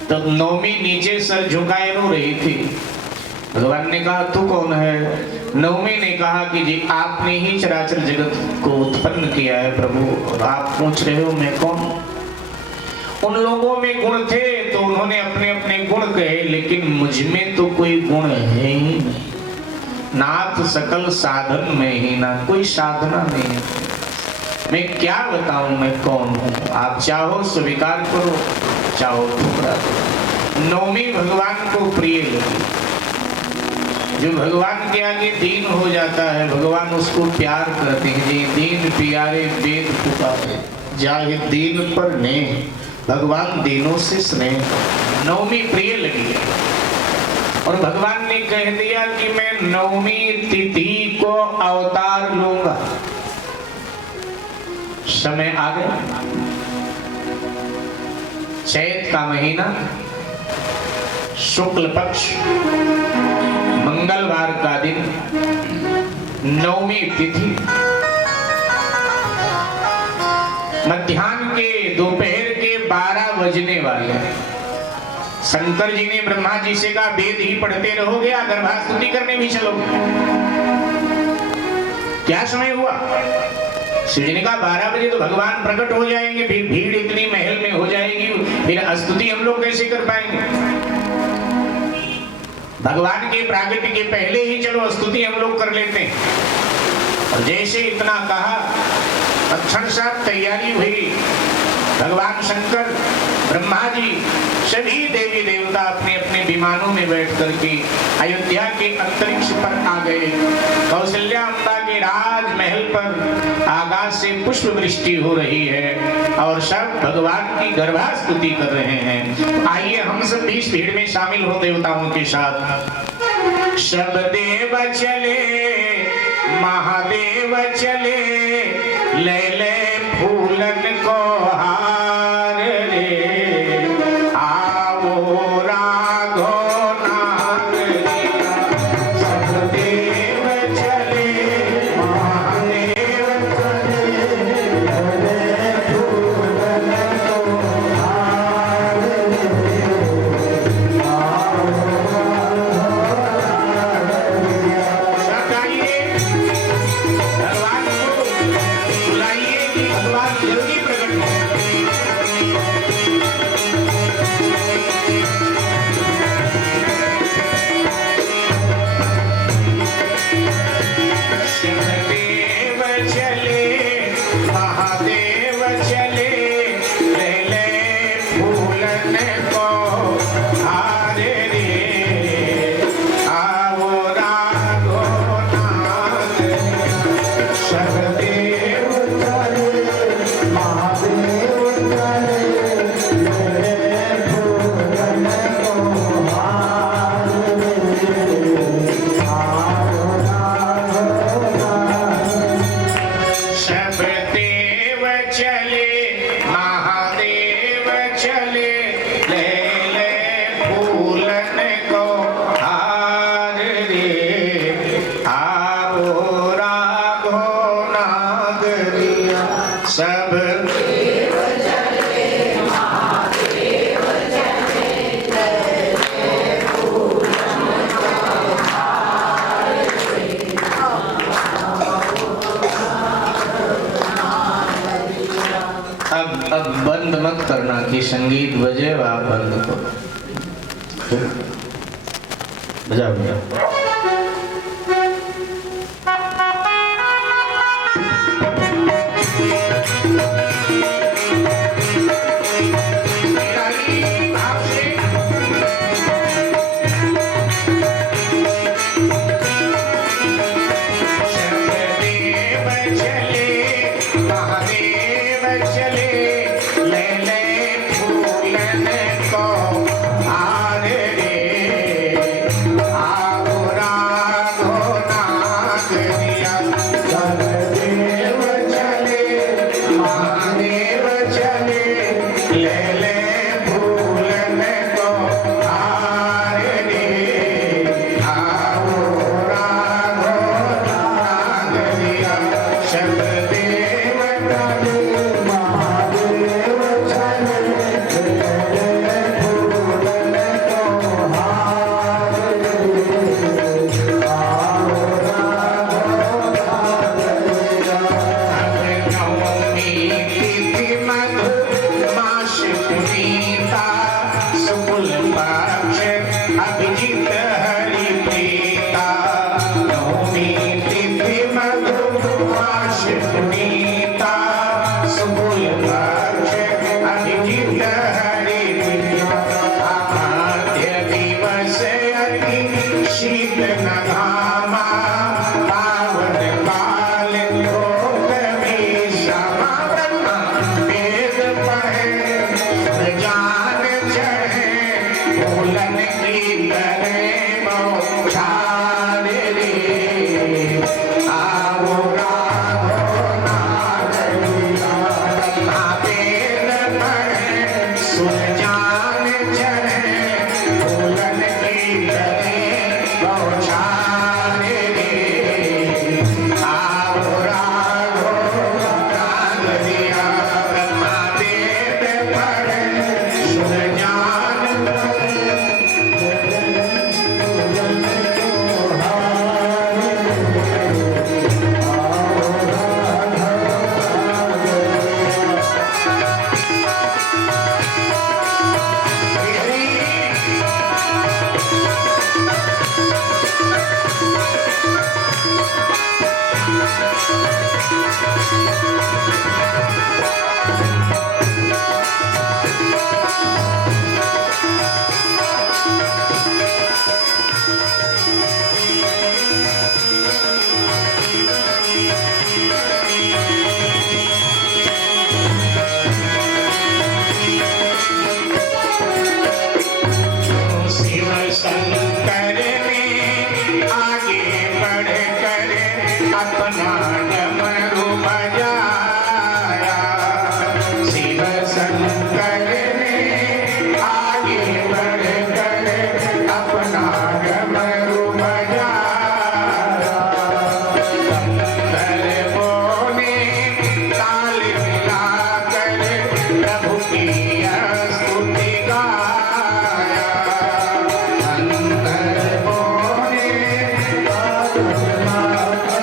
तो नवमी नीचे सर झुकाए रो रही थी। भगवान ने कहा तू कौन है? नवमी ने कहा कि जी आपने ही चराचर जगत को उत्पन्न किया है प्रभु, और आप पूछ रहे हो मैं कौन? उन लोगों में गुण थे तो उन्होंने अपने अपने गुण कहे, लेकिन मुझ में तो कोई गुण है ही नहीं। नाथ सकल साधन में ही ना कोई साधना नहीं है। मैं क्या बताऊं मैं कौन हूं? आप चाहो स्वीकार करो, चाहो ठुकरा दो। नवमी भगवान को प्रिय लगी। जो भगवान के आगे दीन हो जाता है, भगवान उसको प्यार करते हैं। जी दीन प्यारे वेद पुकारे, जाहि दीन पर ने भगवान दीनों से स्नेह। नवमी प्रिय लगी है, और भगवान ने कह दिया कि मैं नवमी तिथि को अवतार लूंगा। समय आ गया। चैत का महीना, शुक्ल पक्ष, मंगलवार का दिन, नवमी तिथि, मध्याह्न के दोपहर के 12 बजने वाले हैं। शंकर जी ने ब्रह्मा जी से कहा वेद ही पढ़ते रहोगे या गर्भास्तुति करने भी चलोगे? क्या समय हुआ? शिव जी ने कहा 12 बजे तो भगवान प्रकट हो जाएंगे, फिर भीड़ इतनी महल में हो जाएगी, फिर स्तुति हम लोग कैसे कर पाएंगे? भगवान के प्रागट्य के पहले ही चलो स्तुति हम लोग कर लेते हैं। और जैसे इतना कहा, तत्क्षण साथ तैयारी हुई। भगवान शंकर, ब्रह्मा जी, सभी देवी देवता अपने अपने विमानों में बैठ करके अयोध्या के अंतरिक्ष पर आ गए। कौशल्या अम्बा के राजमहल पर आकाश से पुष्प वृष्टि हो रही है और सब भगवान की गर्भास्तुति कर रहे हैं। आइए हम सब भी इस भीड़ में शामिल हो देवताओं के साथ। सब देव चले, महादेव चले, ले ले फूलन को हार रे, आओ राघो नाथ लीला। सब देव चले, महादेव चले, ले ले फूलन को हार रे, आओ राघो नाथ लीला। सब गाइए भगवान को जल्दी प्रकट हो। शिवदेव चले महादेव चले ले ले फूलन को हार रे आओ राघो नाथ शिवदेव चले महादेव चले ले ले फूलन को हार रे आओ राघो शिवदेव चले महादेव चले ले ले फूलन को हार रे आओ राघो नागरिया सब अब बंद मत करना कि संगीत बजे आप बंद करो। बजाओ बजाओ। शिवदेव चले महादेव चले ले ले फूलन को हार रे आओ राघो नागरिया शिवदेव चले महादेव चले ले ले फूलन को हार रे आओ राघो नागरिया शिवदेव चले महादेव चले ले ले फूलन को हार रे आओ राघो नवमी तिथि मधुमास पुनीता शुक्ल पक्ष अभिजित हरि प्रीता नवमी तिथि मधुमास पुनीता शुक्ल पक्ष अभिजित हरि प्रीता आद्य दिवस अति शीत न घामा पावन काल लोक में श्यामा ब्रह्मा वेद पढ़े ज्ञान चढ़े फूलन की तरह बौछार रे आओ राघो नागरिया ब्रह्मा वेद पढ़े सुन ज्ञान चढ़े फूलन की तरह बौछार रे आओ राघो नागरिया ब्रह्मा वेद पढ़े सुन ज्ञान शिव शंकर ने आगे बढ़ कर अपना डमरू बजाया शिव शंकर ने आगे बढ़ कर अपना डमरू बजाया गंधर्वों ने ताल मिलाकर प्रभु की स्तुति गाया गंधर्वों ने ताल मिलाकर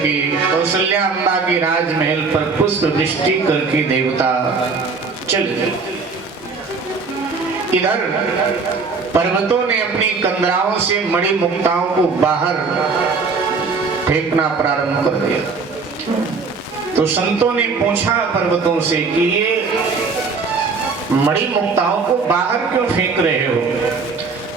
करके कौशल्या अम्बा के राजमहल पर पुष्प वृष्टि करके देवता चले गए। इधर पर्वतों ने अपनी कंदराओं से मणि मुक्ताओं को बाहर फेंकना प्रारंभ कर दिया। तो संतों ने पूछा पर्वतों से कि ये मणि मुक्ताओं को बाहर क्यों फेंक रहे हो?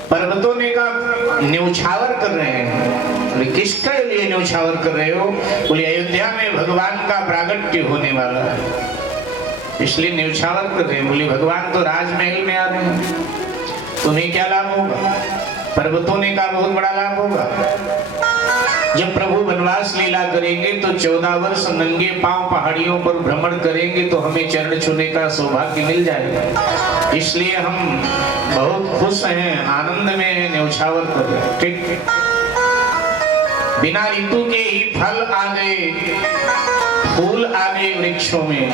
पर्वतों ने कहा न्यौछावर कर रहे हैं। बोले किसके लिए न्यौछावर कर रहे हो? बोले अयोध्या में भगवान का प्रागट्य होने वाला है, इसलिए न्यौछावर कर रहे हैं। बोले भगवान तो राजमहल में आ रहे हैं, तुम्हें क्या लाभ होगा? पर्वतों ने कहा बहुत बड़ा लाभ होगा। जब प्रभु वनवास लीला करेंगे तो 14 वर्ष नंगे पांव पहाड़ियों पर भ्रमण करेंगे तो हमें चरण छूने का सौभाग्य मिल जाएगा, इसलिए हम बहुत खुश हैं, आनंद में हैं, न्यौछावर कर रहे हैं। ठीक, बिना ऋतु के ही फल आ गए, फूल आ गए वृक्षों में।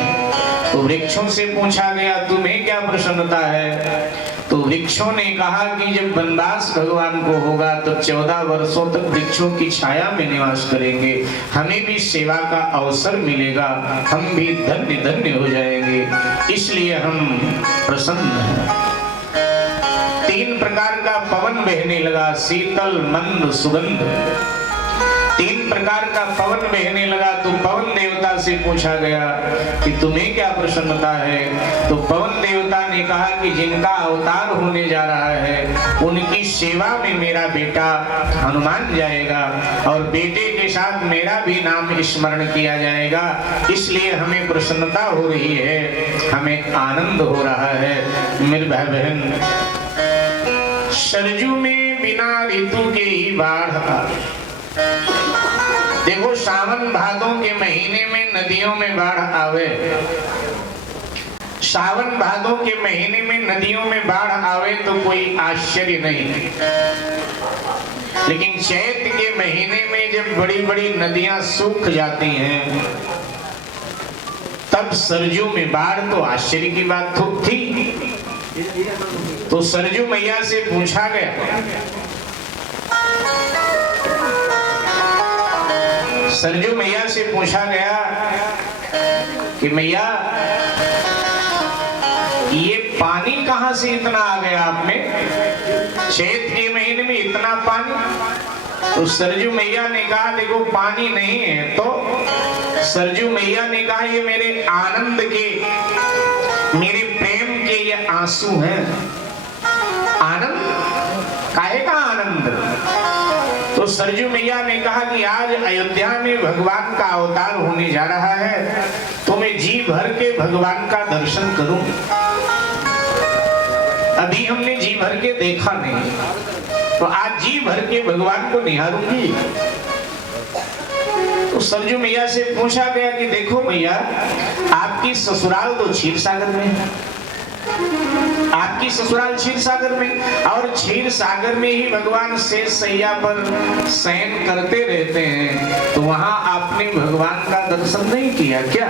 तो वृक्षों से पूछा गया तुम्हें क्या प्रसन्नता है? तो वृक्षों ने कहा कि जब वनवास भगवान को होगा तो 14 वर्षों तक वृक्षों की छाया में निवास करेंगे, हमें भी सेवा का अवसर मिलेगा, हम भी धन्य धन्य हो जाएंगे, इसलिए हम प्रसन्न हैं। 3 प्रकार का पवन बहने लगा, शीतल मंद सुगंध। 3 प्रकार का पवन बहने लगा। तो पवन देवता से पूछा गया कि तुम्हें क्या प्रसन्नता है? तो पवन देवता ने कहा कि जिनका अवतार होने जा रहा है उनकी सेवा में मेरा बेटा हनुमान जाएगा और बेटे के साथ मेरा भी नाम स्मरण किया जाएगा, इसलिए हमें प्रसन्नता हो रही है, हमें आनंद हो रहा है। मेरे भाई बहन, सरजू में बिना ऋतु के ही बाढ़ आ। देखो सावन भादों के महीने में नदियों में बाढ़ आवे, सावन भादों के महीने में नदियों में बाढ़ आवे तो कोई आश्चर्य नहीं, लेकिन चैत के महीने में जब बड़ी बड़ी नदियां सूख जाती हैं तब सरजू में बाढ़ तो आश्चर्य की बात तो थी। तो सरजू मैया से पूछा गया, सरजू मैया से पूछा गया कि मैया ये पानी कहां से इतना आ गया आप में, चैत के महीने में इतना पानी? तो सरजू मैया ने कहा देखो पानी नहीं है। तो सरजू मैया ने कहा ये मेरे आनंद के, मेरे प्रेम के ये आंसू हैं। आनंद? काहे का आनंद? तो सरजू मैया ने कहा कि आज अयोध्या में भगवान का अवतार होने जा रहा है, तो मैं जी भर के भगवान का दर्शन करूं। अभी हमने जी भर के देखा नहीं, तो आज जी भर के भगवान को निहारूंगी। तो सरजू मैया से पूछा गया कि देखो मैया, आपकी ससुराल तो क्षीर सागर में है, आपकी ससुराल क्षीर सागर में, और क्षीर सागर में ही भगवान शेष सैया पर शयन करते रहते हैं, तो वहां आपने भगवान का दर्शन नहीं किया क्या?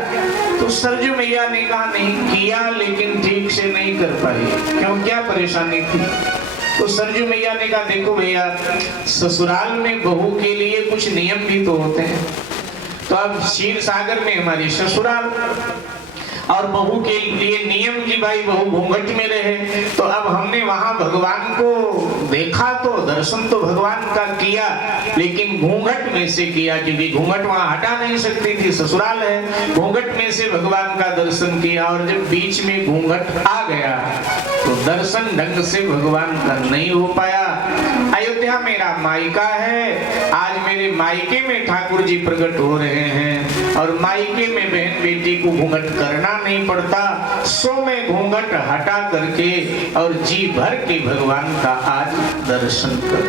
तो सरजू मैया ने कहा नहीं किया, लेकिन ठीक से नहीं कर पाई। क्यों, क्या परेशानी थी? तो सरजू मैया ने कहा देखो भैया, ससुराल में बहू के लिए कुछ नियम भी तो होते हैं। तो अब क्षीर सागर में हमारी ससुराल, और बहू के लिए नियम की भाई बहू घूंघट में रहे। तो अब हमने वहां भगवान को देखा तो दर्शन तो भगवान का किया, लेकिन घूंघट में से किया, क्योंकि घूंघट वहां हटा नहीं सकती थी, ससुराल है। घूंघट में से भगवान का दर्शन किया, और जब बीच में घूंघट आ गया तो दर्शन ढंग से भगवान का नहीं हो पाया। अयोध्या मेरा मायका है, आज मेरे मायके में ठाकुर जी प्रकट हो रहे हैं, और मायके में बहन बेटी को घूंघट करना नहीं पड़ता, सो मैं घूंघट हटा करके और जी भर के भगवान का आज दर्शन कर।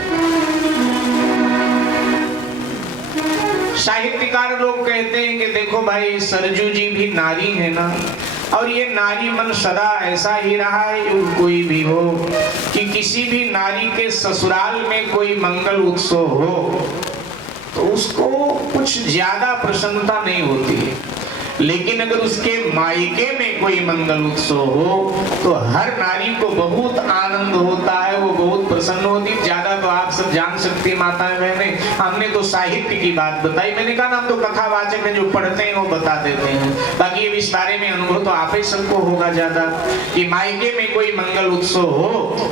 साहित्यकार लोग कहते हैं कि देखो भाई, सरजू जी भी नारी है ना, और ये नारी मन सदा ऐसा ही रहा है, कोई भी हो कि किसी भी नारी के ससुराल में कोई मंगल उत्सव हो तो उसको कुछ ज्यादा प्रसन्नता नहीं होती है, लेकिन अगर उसके मायके में कोई मंगल उत्सव हो तो हर नारी को बहुत आनंद होता है, वो बहुत प्रसन्न होती। ज्यादा तो आप सब जान सकती माताएं बहनें, हमने तो साहित्य की बात बताई। मैंने कहा ना, हम तो कथावाचक है, जो पढ़ते हैं वो बता देते हैं। बाकी अब इस बारे में अनुभव तो आप ही सबको होगा ज्यादा, कि मायके में कोई मंगल उत्सव हो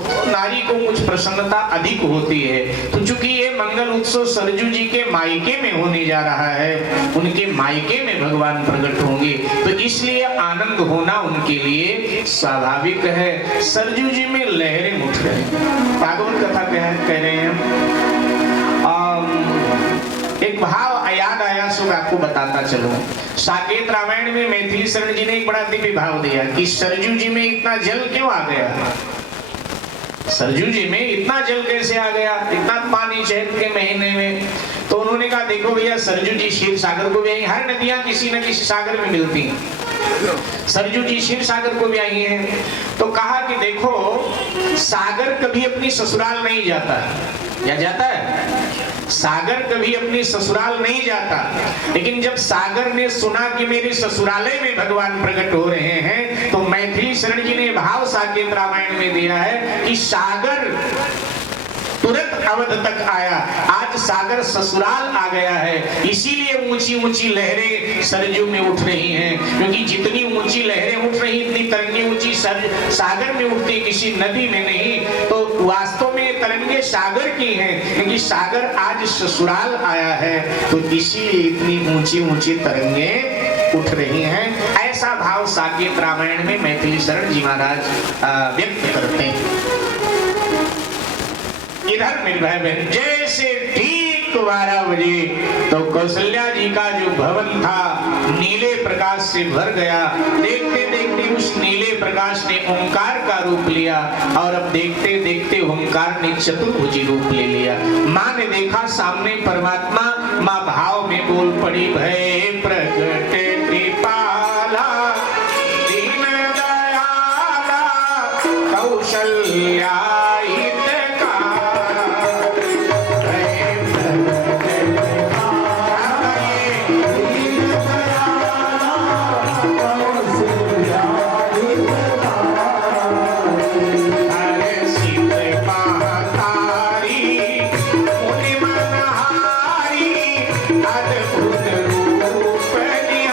तो नारी को कुछ प्रसन्नता अधिक होती है। तो चूंकि ये मंगल उत्सव सरजू जी के मायके में होने जा रहा है, उनके मायके में भगवान प्रकट होंगे, तो इसलिए आनंद होना उनके लिए स्वाभाविक है। सरजू जी में लहरें उठ रही हैं। भागवत कथा कह रहे हैं। एक भाव याद आया, सो मैं आपको बताता चलूं। साकेत रामायण में मैथिली शरण जी ने एक बड़ा दिव्य भाव दिया कि सरजू जी में इतना जल क्यों आ गया, सरजू जी में इतना जल कैसे आ गया, इतना पानी चैत के महीने में। तो उन्होंने कहा, देखो भैया, सरजू जी क्षीर सागर को भी आई, हर नदियां किसी न किसी सागर में मिलती हैं, सरजू जी क्षीर सागर को भी आई हैं। तो कहा कि देखो, सागर कभी अपनी ससुराल नहीं जाता, या जाता है? सागर कभी अपनी ससुराल नहीं जाता, लेकिन जब सागर ने सुना कि मेरे ससुरालय में भगवान प्रकट हो रहे हैं, तो मैथिली शरण जी ने भाव साकेत रामायण में दिया है कि सागर तुरंत अवध तक आया, आज सागर ससुराल आ गया है। इसीलिए ऊंची ऊंची लहरें सरजू में उठ रही हैं, क्योंकि जितनी ऊंची लहरें उठ रही, इतनी तरंगे ऊंची सागर में उठती, किसी नदी में नहीं। तो वास्तव में तरंगे सागर की हैं, क्योंकि सागर आज ससुराल आया है, तो इसीलिए इतनी ऊंची ऊंची तरंगे उठ रही हैं। ऐसा भाव साकेत रामायण में मैथिली शरण जी महाराज व्यक्त करते हैं। इधर निर्भय बहन, जैसे ठीक 12 बजे तो कौशल्या जी का जो भवन था नीले प्रकाश से भर गया। देखते देखते उस नीले प्रकाश ने ओंकार का रूप लिया, और अब देखते देखते ओंकार ने चतुर्भुजी रूप ले लिया। माँ ने देखा सामने परमात्मा, माँ भाव में बोल पड़ी, भय प्रगट कृपाला दीन दयाला कौशल्या अद्भुत रूप लिया।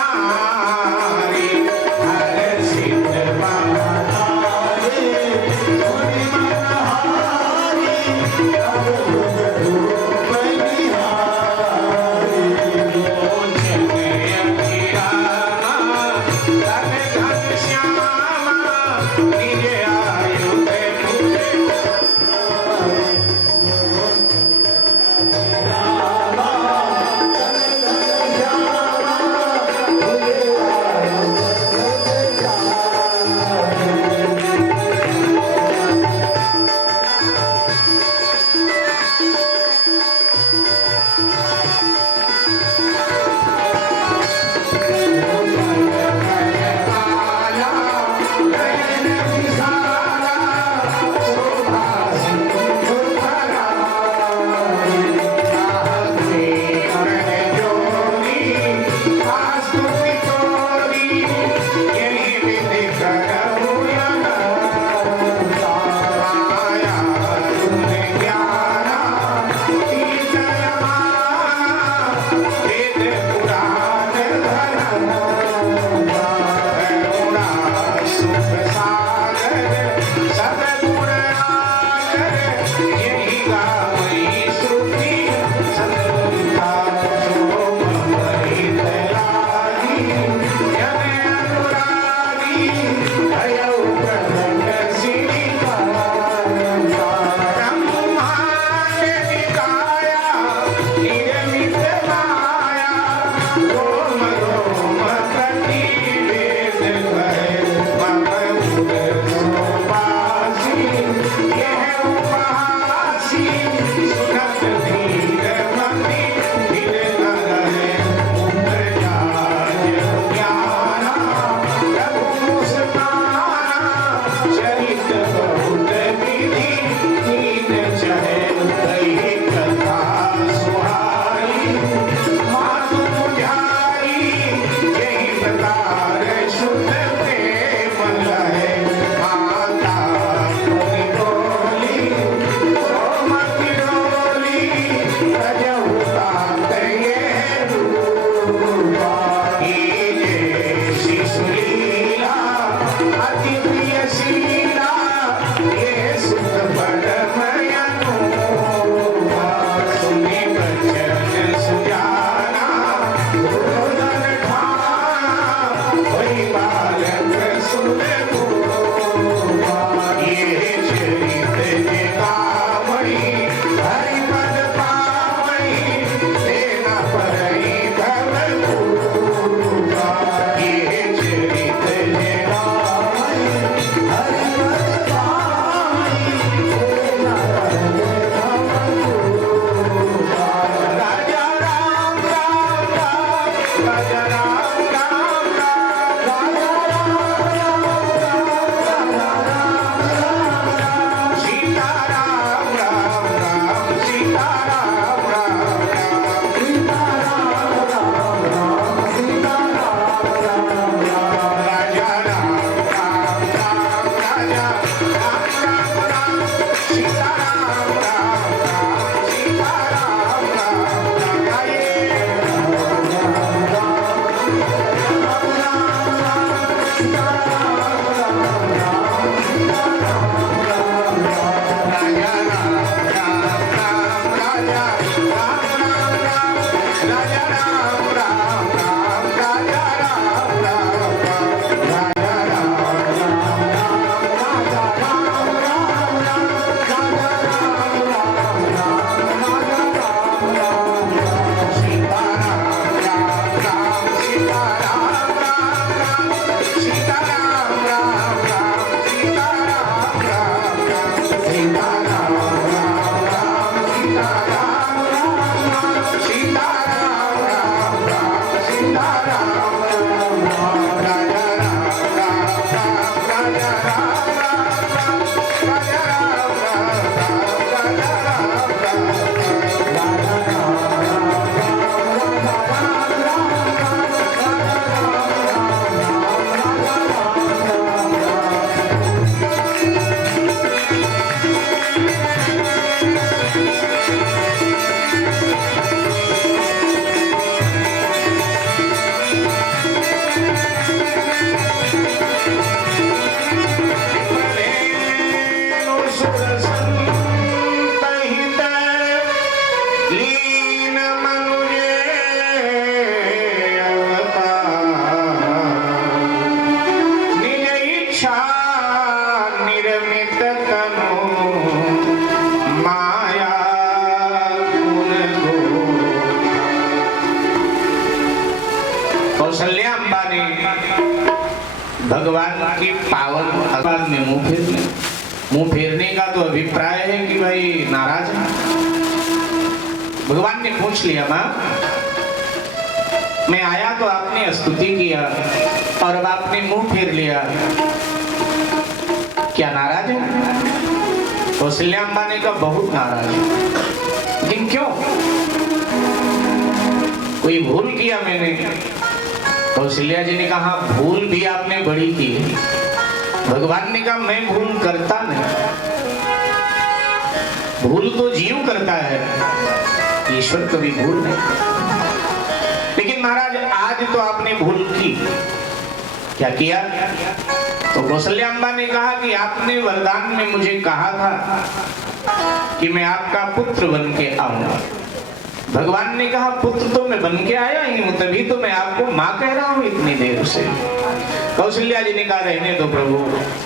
कौशल्या अम्बा ने भगवान की पावन आवाज में मुंह फेरने का तो अभिप्राय है कि भाई नाराज है। भगवान ने पूछ लिया, माँ मैं आया तो आपने स्तुति किया और अब आपने मुंह फेर लिया, क्या नाराज है? कौशल्या अम्बा ने कहा बहुत नाराज है। लेकिन क्यों? कोई भूल किया मैंने? कौशल्या जी ने कहा भूल भी आपने बड़ी की। भगवान ने कहा मैं भूल करता नहीं, भूल तो जीव करता है, ईश्वर कभी भूल नहीं। लेकिन महाराज आज तो आपने भूल की। क्या किया? तो कौशल्या अम्बा ने कहा कि आपने वरदान में मुझे कहा था कि मैं आपका पुत्र बन के आऊंगा। भगवान ने कहा पुत्र तो मैं बन के आया ही हूं, तभी तो मैं आपको माँ कह रहा हूं इतनी देर से। कौशल्या जी ने कहा रहने दो प्रभु,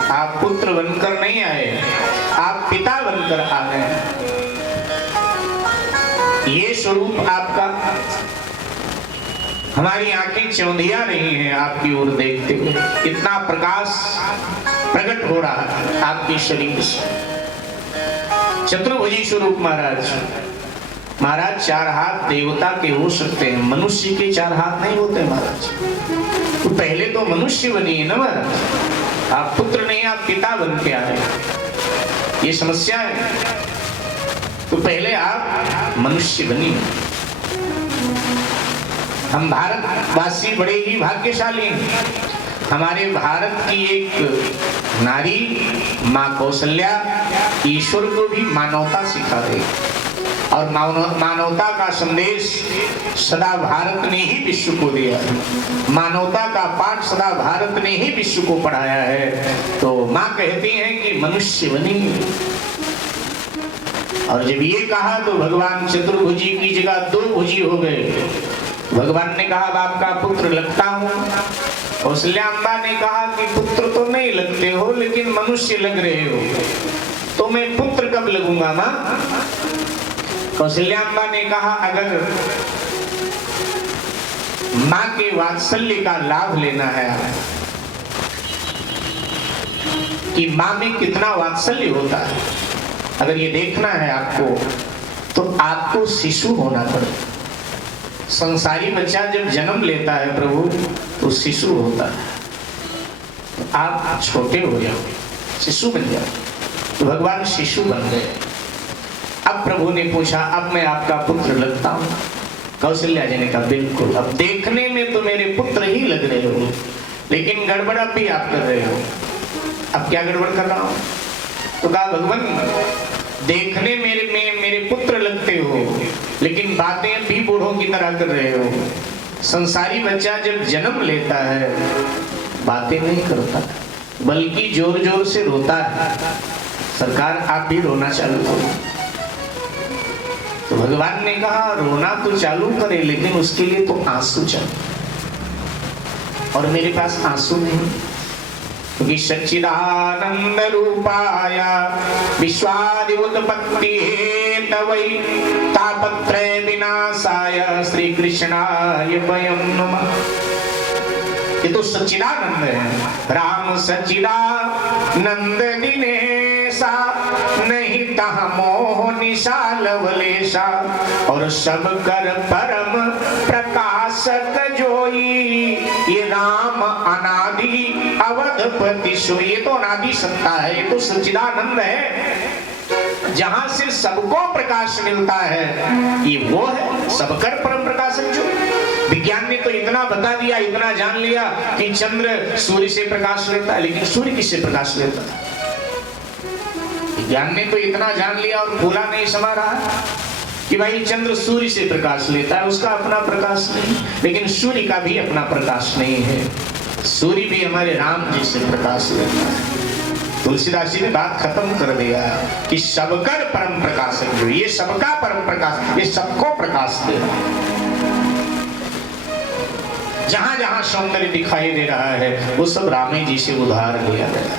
आप पुत्र बनकर नहीं आए, आप पिता बनकर आ गए। ये स्वरूप आपका, हमारी आंखें चौंधिया रही हैं आपकी ओर देखते हुए। इतना प्रकाश प्रकट हो रहा है आपके शरीर से। चतुर्भुजी स्वरूप महाराज। महाराज चार हाथ देवता के हो सकते हैं, मनुष्य के चार हाथ नहीं होते महाराज। तो पहले तो मनुष्य बनिए ना महाराज, आप पुत्र नहीं आप पिता बन के आए, ये समस्या है। तो पहले आप मनुष्य बनिए। हम भारतवासी बड़े ही भाग्यशाली हैं। हमारे भारत की एक नारी माँ कौशल्या ईश्वर को भी मानवता सिखा रही और मानवता का संदेश सदा भारत ने ही विश्व को दिया। मानवता का पाठ सदा भारत ने ही विश्व को पढ़ाया है। तो माँ कहती हैं कि मनुष्य बनिए। और जब ये कहा तो भगवान चतुर्भुजी की जगह दो भुजी हो गए। भगवान ने कहा बाप का पुत्र लगता हूँ। कौशल्या अम्बा ने कहा कि पुत्र तो नहीं लगते हो लेकिन मनुष्य लग रहे हो, तो मैं पुत्र कब लगूंगा माँ? कौशल्या अम्बा ने कहा अगर माँ के वात्सल्य का लाभ लेना है कि माँ में कितना वात्सल्य होता है, अगर ये देखना है आपको तो आपको शिशु होना पड़ेगा। संसारी बच्चा जब जन्म लेता है प्रभु तो शिशु होता है, तो आप छोटे हो जाओ, शिशु बन जाओ। तो भगवान शिशु बन गए। अब प्रभु ने पूछा अब मैं आपका पुत्र लगता हूँ? कौशल्या जी ने कहा बिल्कुल, अब देखने में तो मेरे पुत्र ही लग रहे हो, लेकिन गड़बड़ अब भी आप कर रहे हो। अब क्या गड़बड़ कर रहा हूँ? तो कहा भगवान देखने मेरे पुत्र लगते हो, लेकिन बातें भी बूढ़ों की तरह कर रहे हो। संसारी बच्चा जब जन्म लेता है बातें नहीं करता, बल्कि जोर जोर से रोता है। सरकार आप भी रोना चालू करो। तो भगवान ने कहा रोना तो चालू करे, लेकिन उसके लिए तो आंसू चाहिए, और मेरे पास आंसू नहीं, क्योंकि सच्चिदानंद रूपाय विश्वादि उत्पत्ति हेतवै तापत्रय विनाशाय श्री कृष्णाय वयं नमः। ये तो सच्चिदानंद है। राम सच्चिदानंद दिनेश ऐसा नहीं तहाँ मोह निशाल वलेसा, और सब कर परम प्रकाशक जोई, ये राम अनादि अवधपति सोई। ये तो अनादि सत्ता है, ये तो सच्चिदानंद है, जहां से सबको प्रकाश मिलता है, ये वो है सबकर परम प्रकाशक जो। विज्ञान ने तो इतना बता दिया, इतना जान लिया कि चंद्र सूर्य से प्रकाश लेता है, लेकिन सूर्य किससे प्रकाश लेता है? विज्ञान ने तो इतना जान लिया और भूला नहीं समा रहा कि भाई चंद्र सूर्य से प्रकाश लेता है, उसका अपना प्रकाश नहीं, लेकिन सूर्य का भी अपना प्रकाश नहीं है। सूर्य भी हमारे राम जी से प्रकाश लेता है। तुलसीदास जी ने बात खत्म कर दिया कि सबकर परम प्रकाशक जो, ये सबका परम प्रकाश, ये सबको प्रकाश दे रहा है। जहां जहां सौंदर्य दिखाई दे रहा है वो सब रामे जी से उधार लिया गया।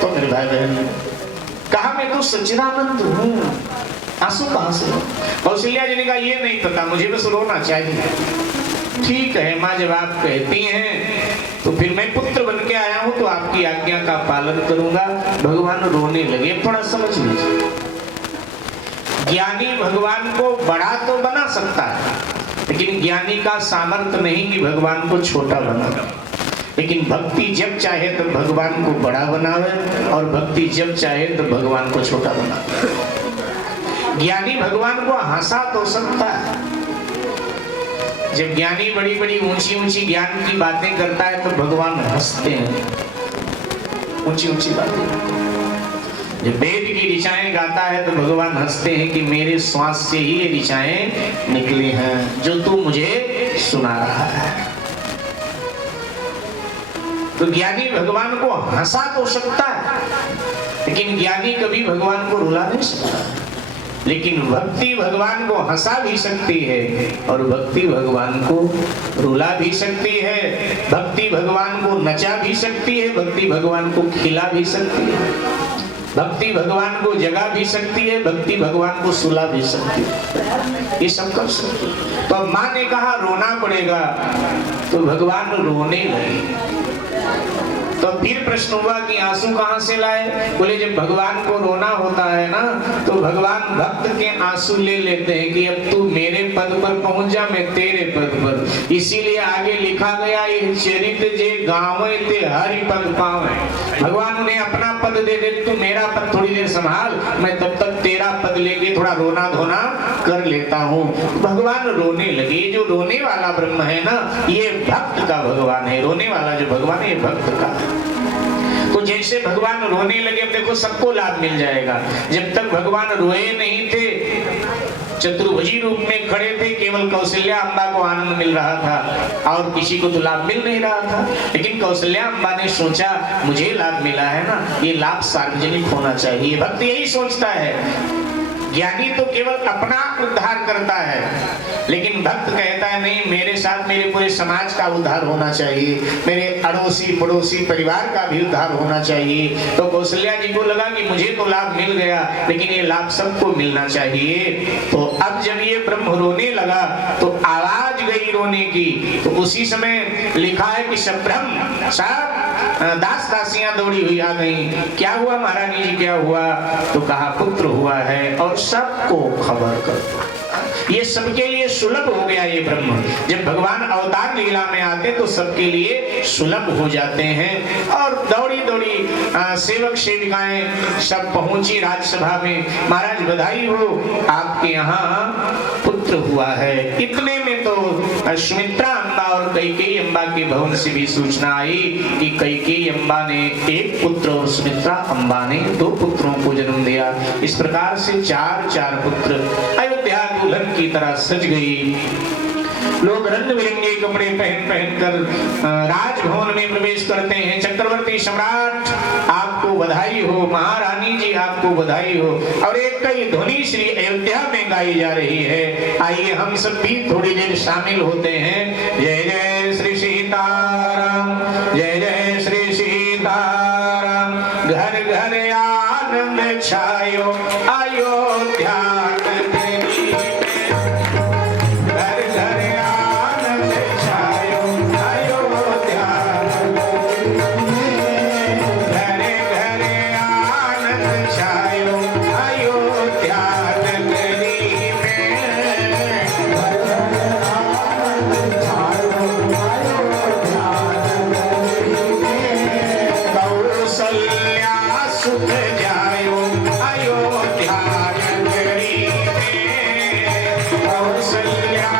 तो मेरे भाई बहन, कहा मैं तो सच्चिदानंद हूं, आंसू कहां से? कौशल्या जी ने कहा ये नहीं पता, मुझे बस रोना चाहिए। ठीक है माँ, जब आप कहती हैं तो फिर मैं पुत्र बन के आया हूं तो आपकी आज्ञा का पालन करूंगा। भगवान रोने लगे। थोड़ा समझ लीजिए, ज्ञानी भगवान को बड़ा तो बना सकता है, लेकिन ज्ञानी का सामर्थ्य नहीं कि भगवान को छोटा बना। लेकिन भक्ति जब चाहे तो भगवान को बड़ा बनावे, और भक्ति जब चाहे तो भगवान को छोटा बनावे। ज्ञानी भगवान को हंसा तो सकता है। जब ज्ञानी बड़ी बड़ी ऊंची ऊंची ज्ञान की बातें करता है तो भगवान हंसते हैं, ऊंची ऊंची बातें। जब वेद की ऋचाएं गाता है तो भगवान हंसते हैं कि मेरे श्वास से ही ये ऋचाएं निकली हैं जो तू मुझे सुना रहा है। तो ज्ञानी भगवान को हंसा तो सकता है, लेकिन ज्ञानी कभी भगवान को रुला नहीं सकता। लेकिन भक्ति भगवान को हंसा भी सकती है, और भक्ति भगवान को रुला भी सकती है। भक्ति भगवान को नचा भी सकती है, भक्ति भगवान को खिला भी सकती है, भक्ति भगवान को जगा भी सकती है, भक्ति भगवान को सुला भी सकती है। ये सब कर सकती है। तो अब माँ ने कहा रोना पड़ेगा, तो भगवान रोने लगे। तो फिर प्रश्न हुआ कि आंसू कहां से लाए? बोले जब भगवान को रोना होता है ना, तो भगवान भक्त के आंसू ले लेते हैं कि अब तू मेरे पद पर पहुंच जा, मैं तेरे पद पर। इसीलिए आगे लिखा गया, ये चरित जे गावे ते हरि पद पावे। भगवान उन्हें अपना पद दे दे, तू मेरा पद थोड़ी देर संभाल, मैं तब तक तेरा पद लेके थोड़ा रोना धोना कर लेता हूँ। भगवान रोने लगे। जो रोने वाला ब्रह्म है ना, ये भक्त का भगवान है। रोने वाला जो भगवान है, ये भक्त का है। तो जैसे भगवान रोने लगे, अब देखो सबको लाभ मिल जाएगा। जब तक भगवान रोए नहीं थे, चतुर्भुजी रूप में खड़े थे, केवल कौशल्या अम्बा को आनंद मिल रहा था और किसी को तो लाभ मिल नहीं रहा था। लेकिन कौशल्या अम्बा ने सोचा मुझे लाभ मिला है ना, ये लाभ सार्वजनिक होना चाहिए। भक्त यही सोचता है। ज्ञानी तो केवल अपना उद्धार करता है, लेकिन भक्त कहता है नहीं, मेरे साथ मेरे पूरे समाज का उद्धार होना चाहिए, मेरे अड़ोसी पड़ोसी परिवार का भी उद्धार होना चाहिए। तो कौशल्या जी को लगा कि मुझे तो लाभ मिल गया, लेकिन ये लाभ सबको मिलना चाहिए। तो अब जब ये ब्रह्म रोने लगा तो आवाज गई रोने की। तो उसी समय लिखा है कि सब ब्रह्म सब दास दासियां दौड़ी हुई आ गई। क्या हुआ महारानी जी, क्या हुआ? तो कहा पुत्र हुआ है और सबको खबर कर। ये सबके लिए सुलभ हो गया ये ब्रह्म। जब भगवान अवतार लीला में आते तो सबके लिए सुलभ हो जाते हैं। और दौड़ी दौड़ी सेवक सेविकाएं सब पहुंची राजसभा में। महाराज बधाई हो, आपके यहाँ पुत्र हुआ है। इतने में तो सुमित्रा अम्बा और कैकेयी अम्बा के भवन से भी सूचना आई कि कैकेयी अम्बा ने एक पुत्र और सुमित्रा अम्बा ने 2 पुत्रों को जन्म दिया। इस प्रकार से 4 पुत्र। अयोध्या दुल्हन की तरह सज गई। लोग रंग बिरंगे कपड़े पहन कर राजभवन में प्रवेश करते हैं। चक्रवर्ती सम्राट आपको बधाई हो, महारानी जी आपको बधाई हो। और एक कई ध्वनि श्री अयोध्या में गाई जा रही है। आइए हम सब भी थोड़ी देर शामिल होते हैं। जय जय श्री सीताराम, जय जय श्री सीताराम। घर घर आनंद छायो अयोध्या घर जायो अयोध्या नगरी में, कौसल्या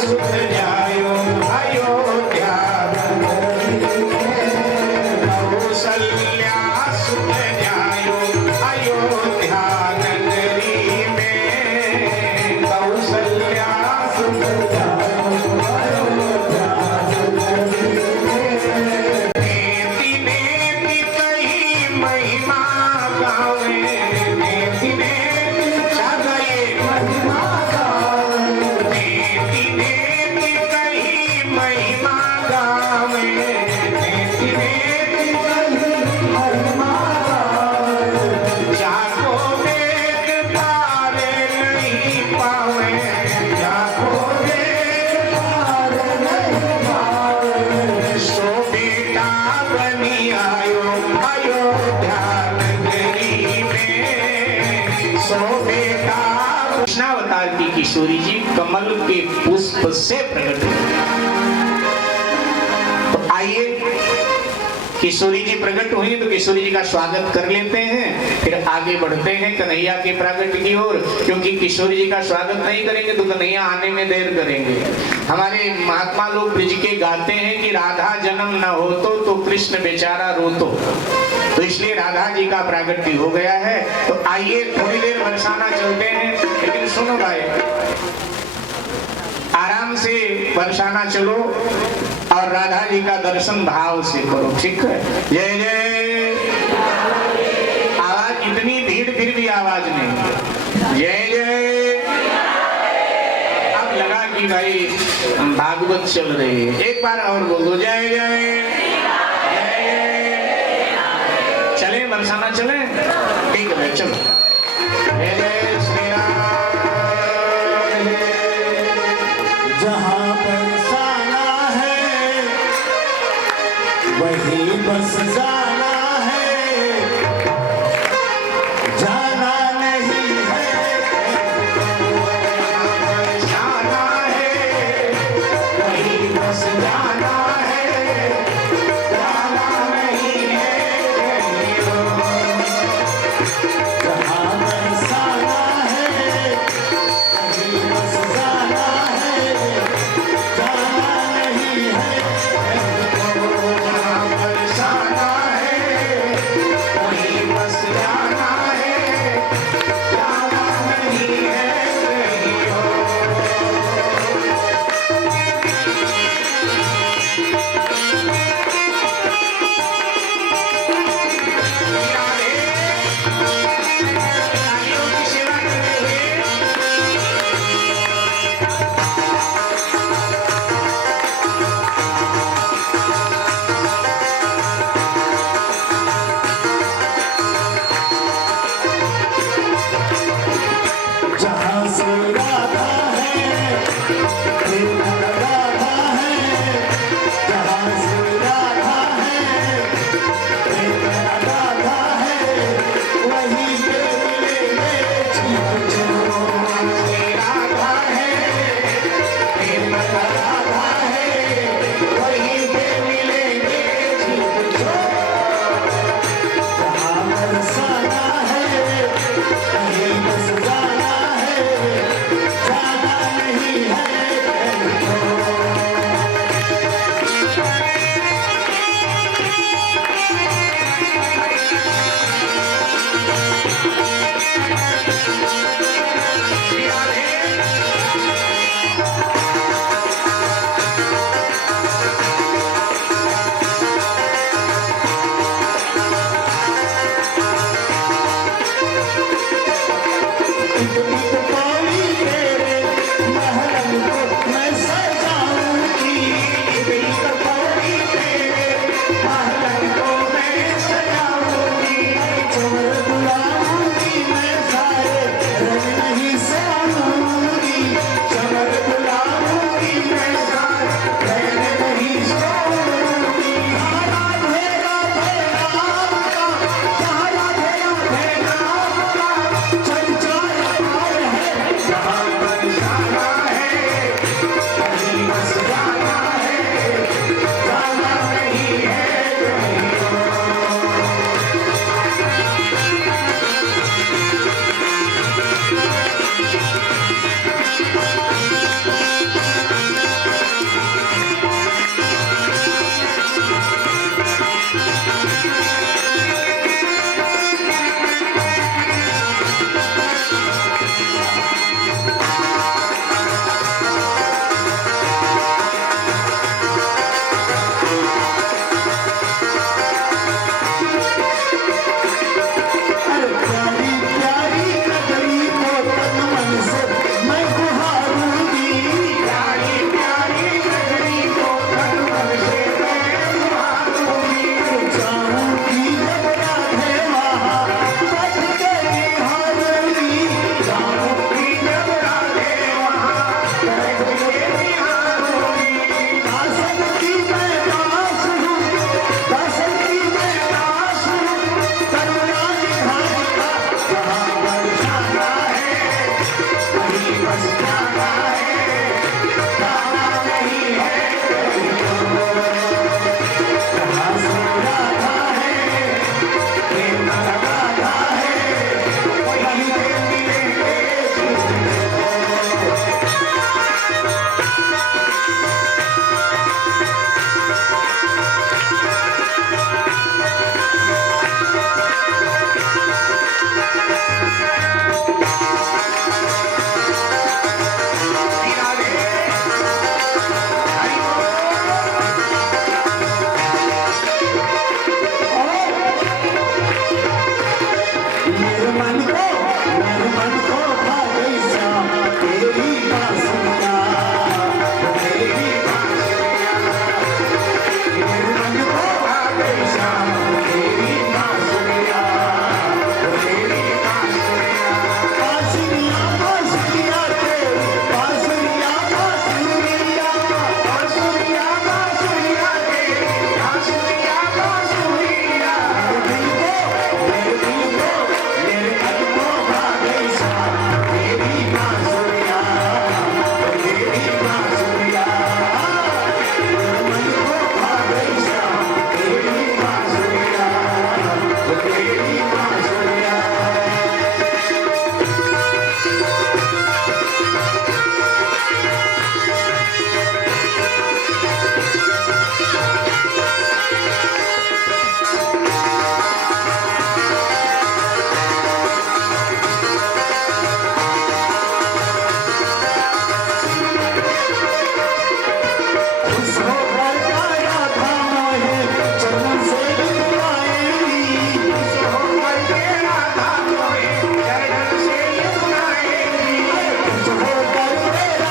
सुत जायो अयोध्या नगरी में, कौसल्या सुत जायो अयोध्या नगरी में, कौसल्या सुत जायो अयोध्या नगरी में। नेति नेति कही महिमा गावे, नेति नेति सगले महिमा गावे, नेति नेति कही महिमा गावे, नेति नेति कही महिमा गावे। जाको वेद पारे नहीं पावे, जाको वेद पारे नहीं पावे, सो बेटा बनी आयो अयोध्या नगरी में, सो बेटा। कृष्णावतार की किशोरी जी कमल के पुष्प से प्रकट हुई। तो आइए, किशोरी जी प्रकट हुई तो किशोरी जी का स्वागत कर लेते हैं, फिर आगे बढ़ते हैं कन्हैया के प्रागट्य की ओर। क्योंकि किशोरी जी का स्वागत नहीं करेंगे तो कन्हैया आने में देर करेंगे। हमारे महात्मा लोग ब्रिज के गाते हैं कि राधा जन्म न होतो तो कृष्ण बेचारा रोतो, तो इसलिए राधा जी का प्रागट्य हो गया है। तो आइए थोड़ी देर बरसाना चलते हैं, लेकिन सुनो भाई, आराम से बरसाना चलो और राधा जी का दर्शन भाव से करो, ठीक है। जय जय। आवाज इतनी भीड़ फिर भी आवाज नहीं। जय जय। अब लगा कि भाई भागवत चल रही है, एक बार और बोल दो जय जय। जय जय। चले बरसाना चले, ठीक है चलो।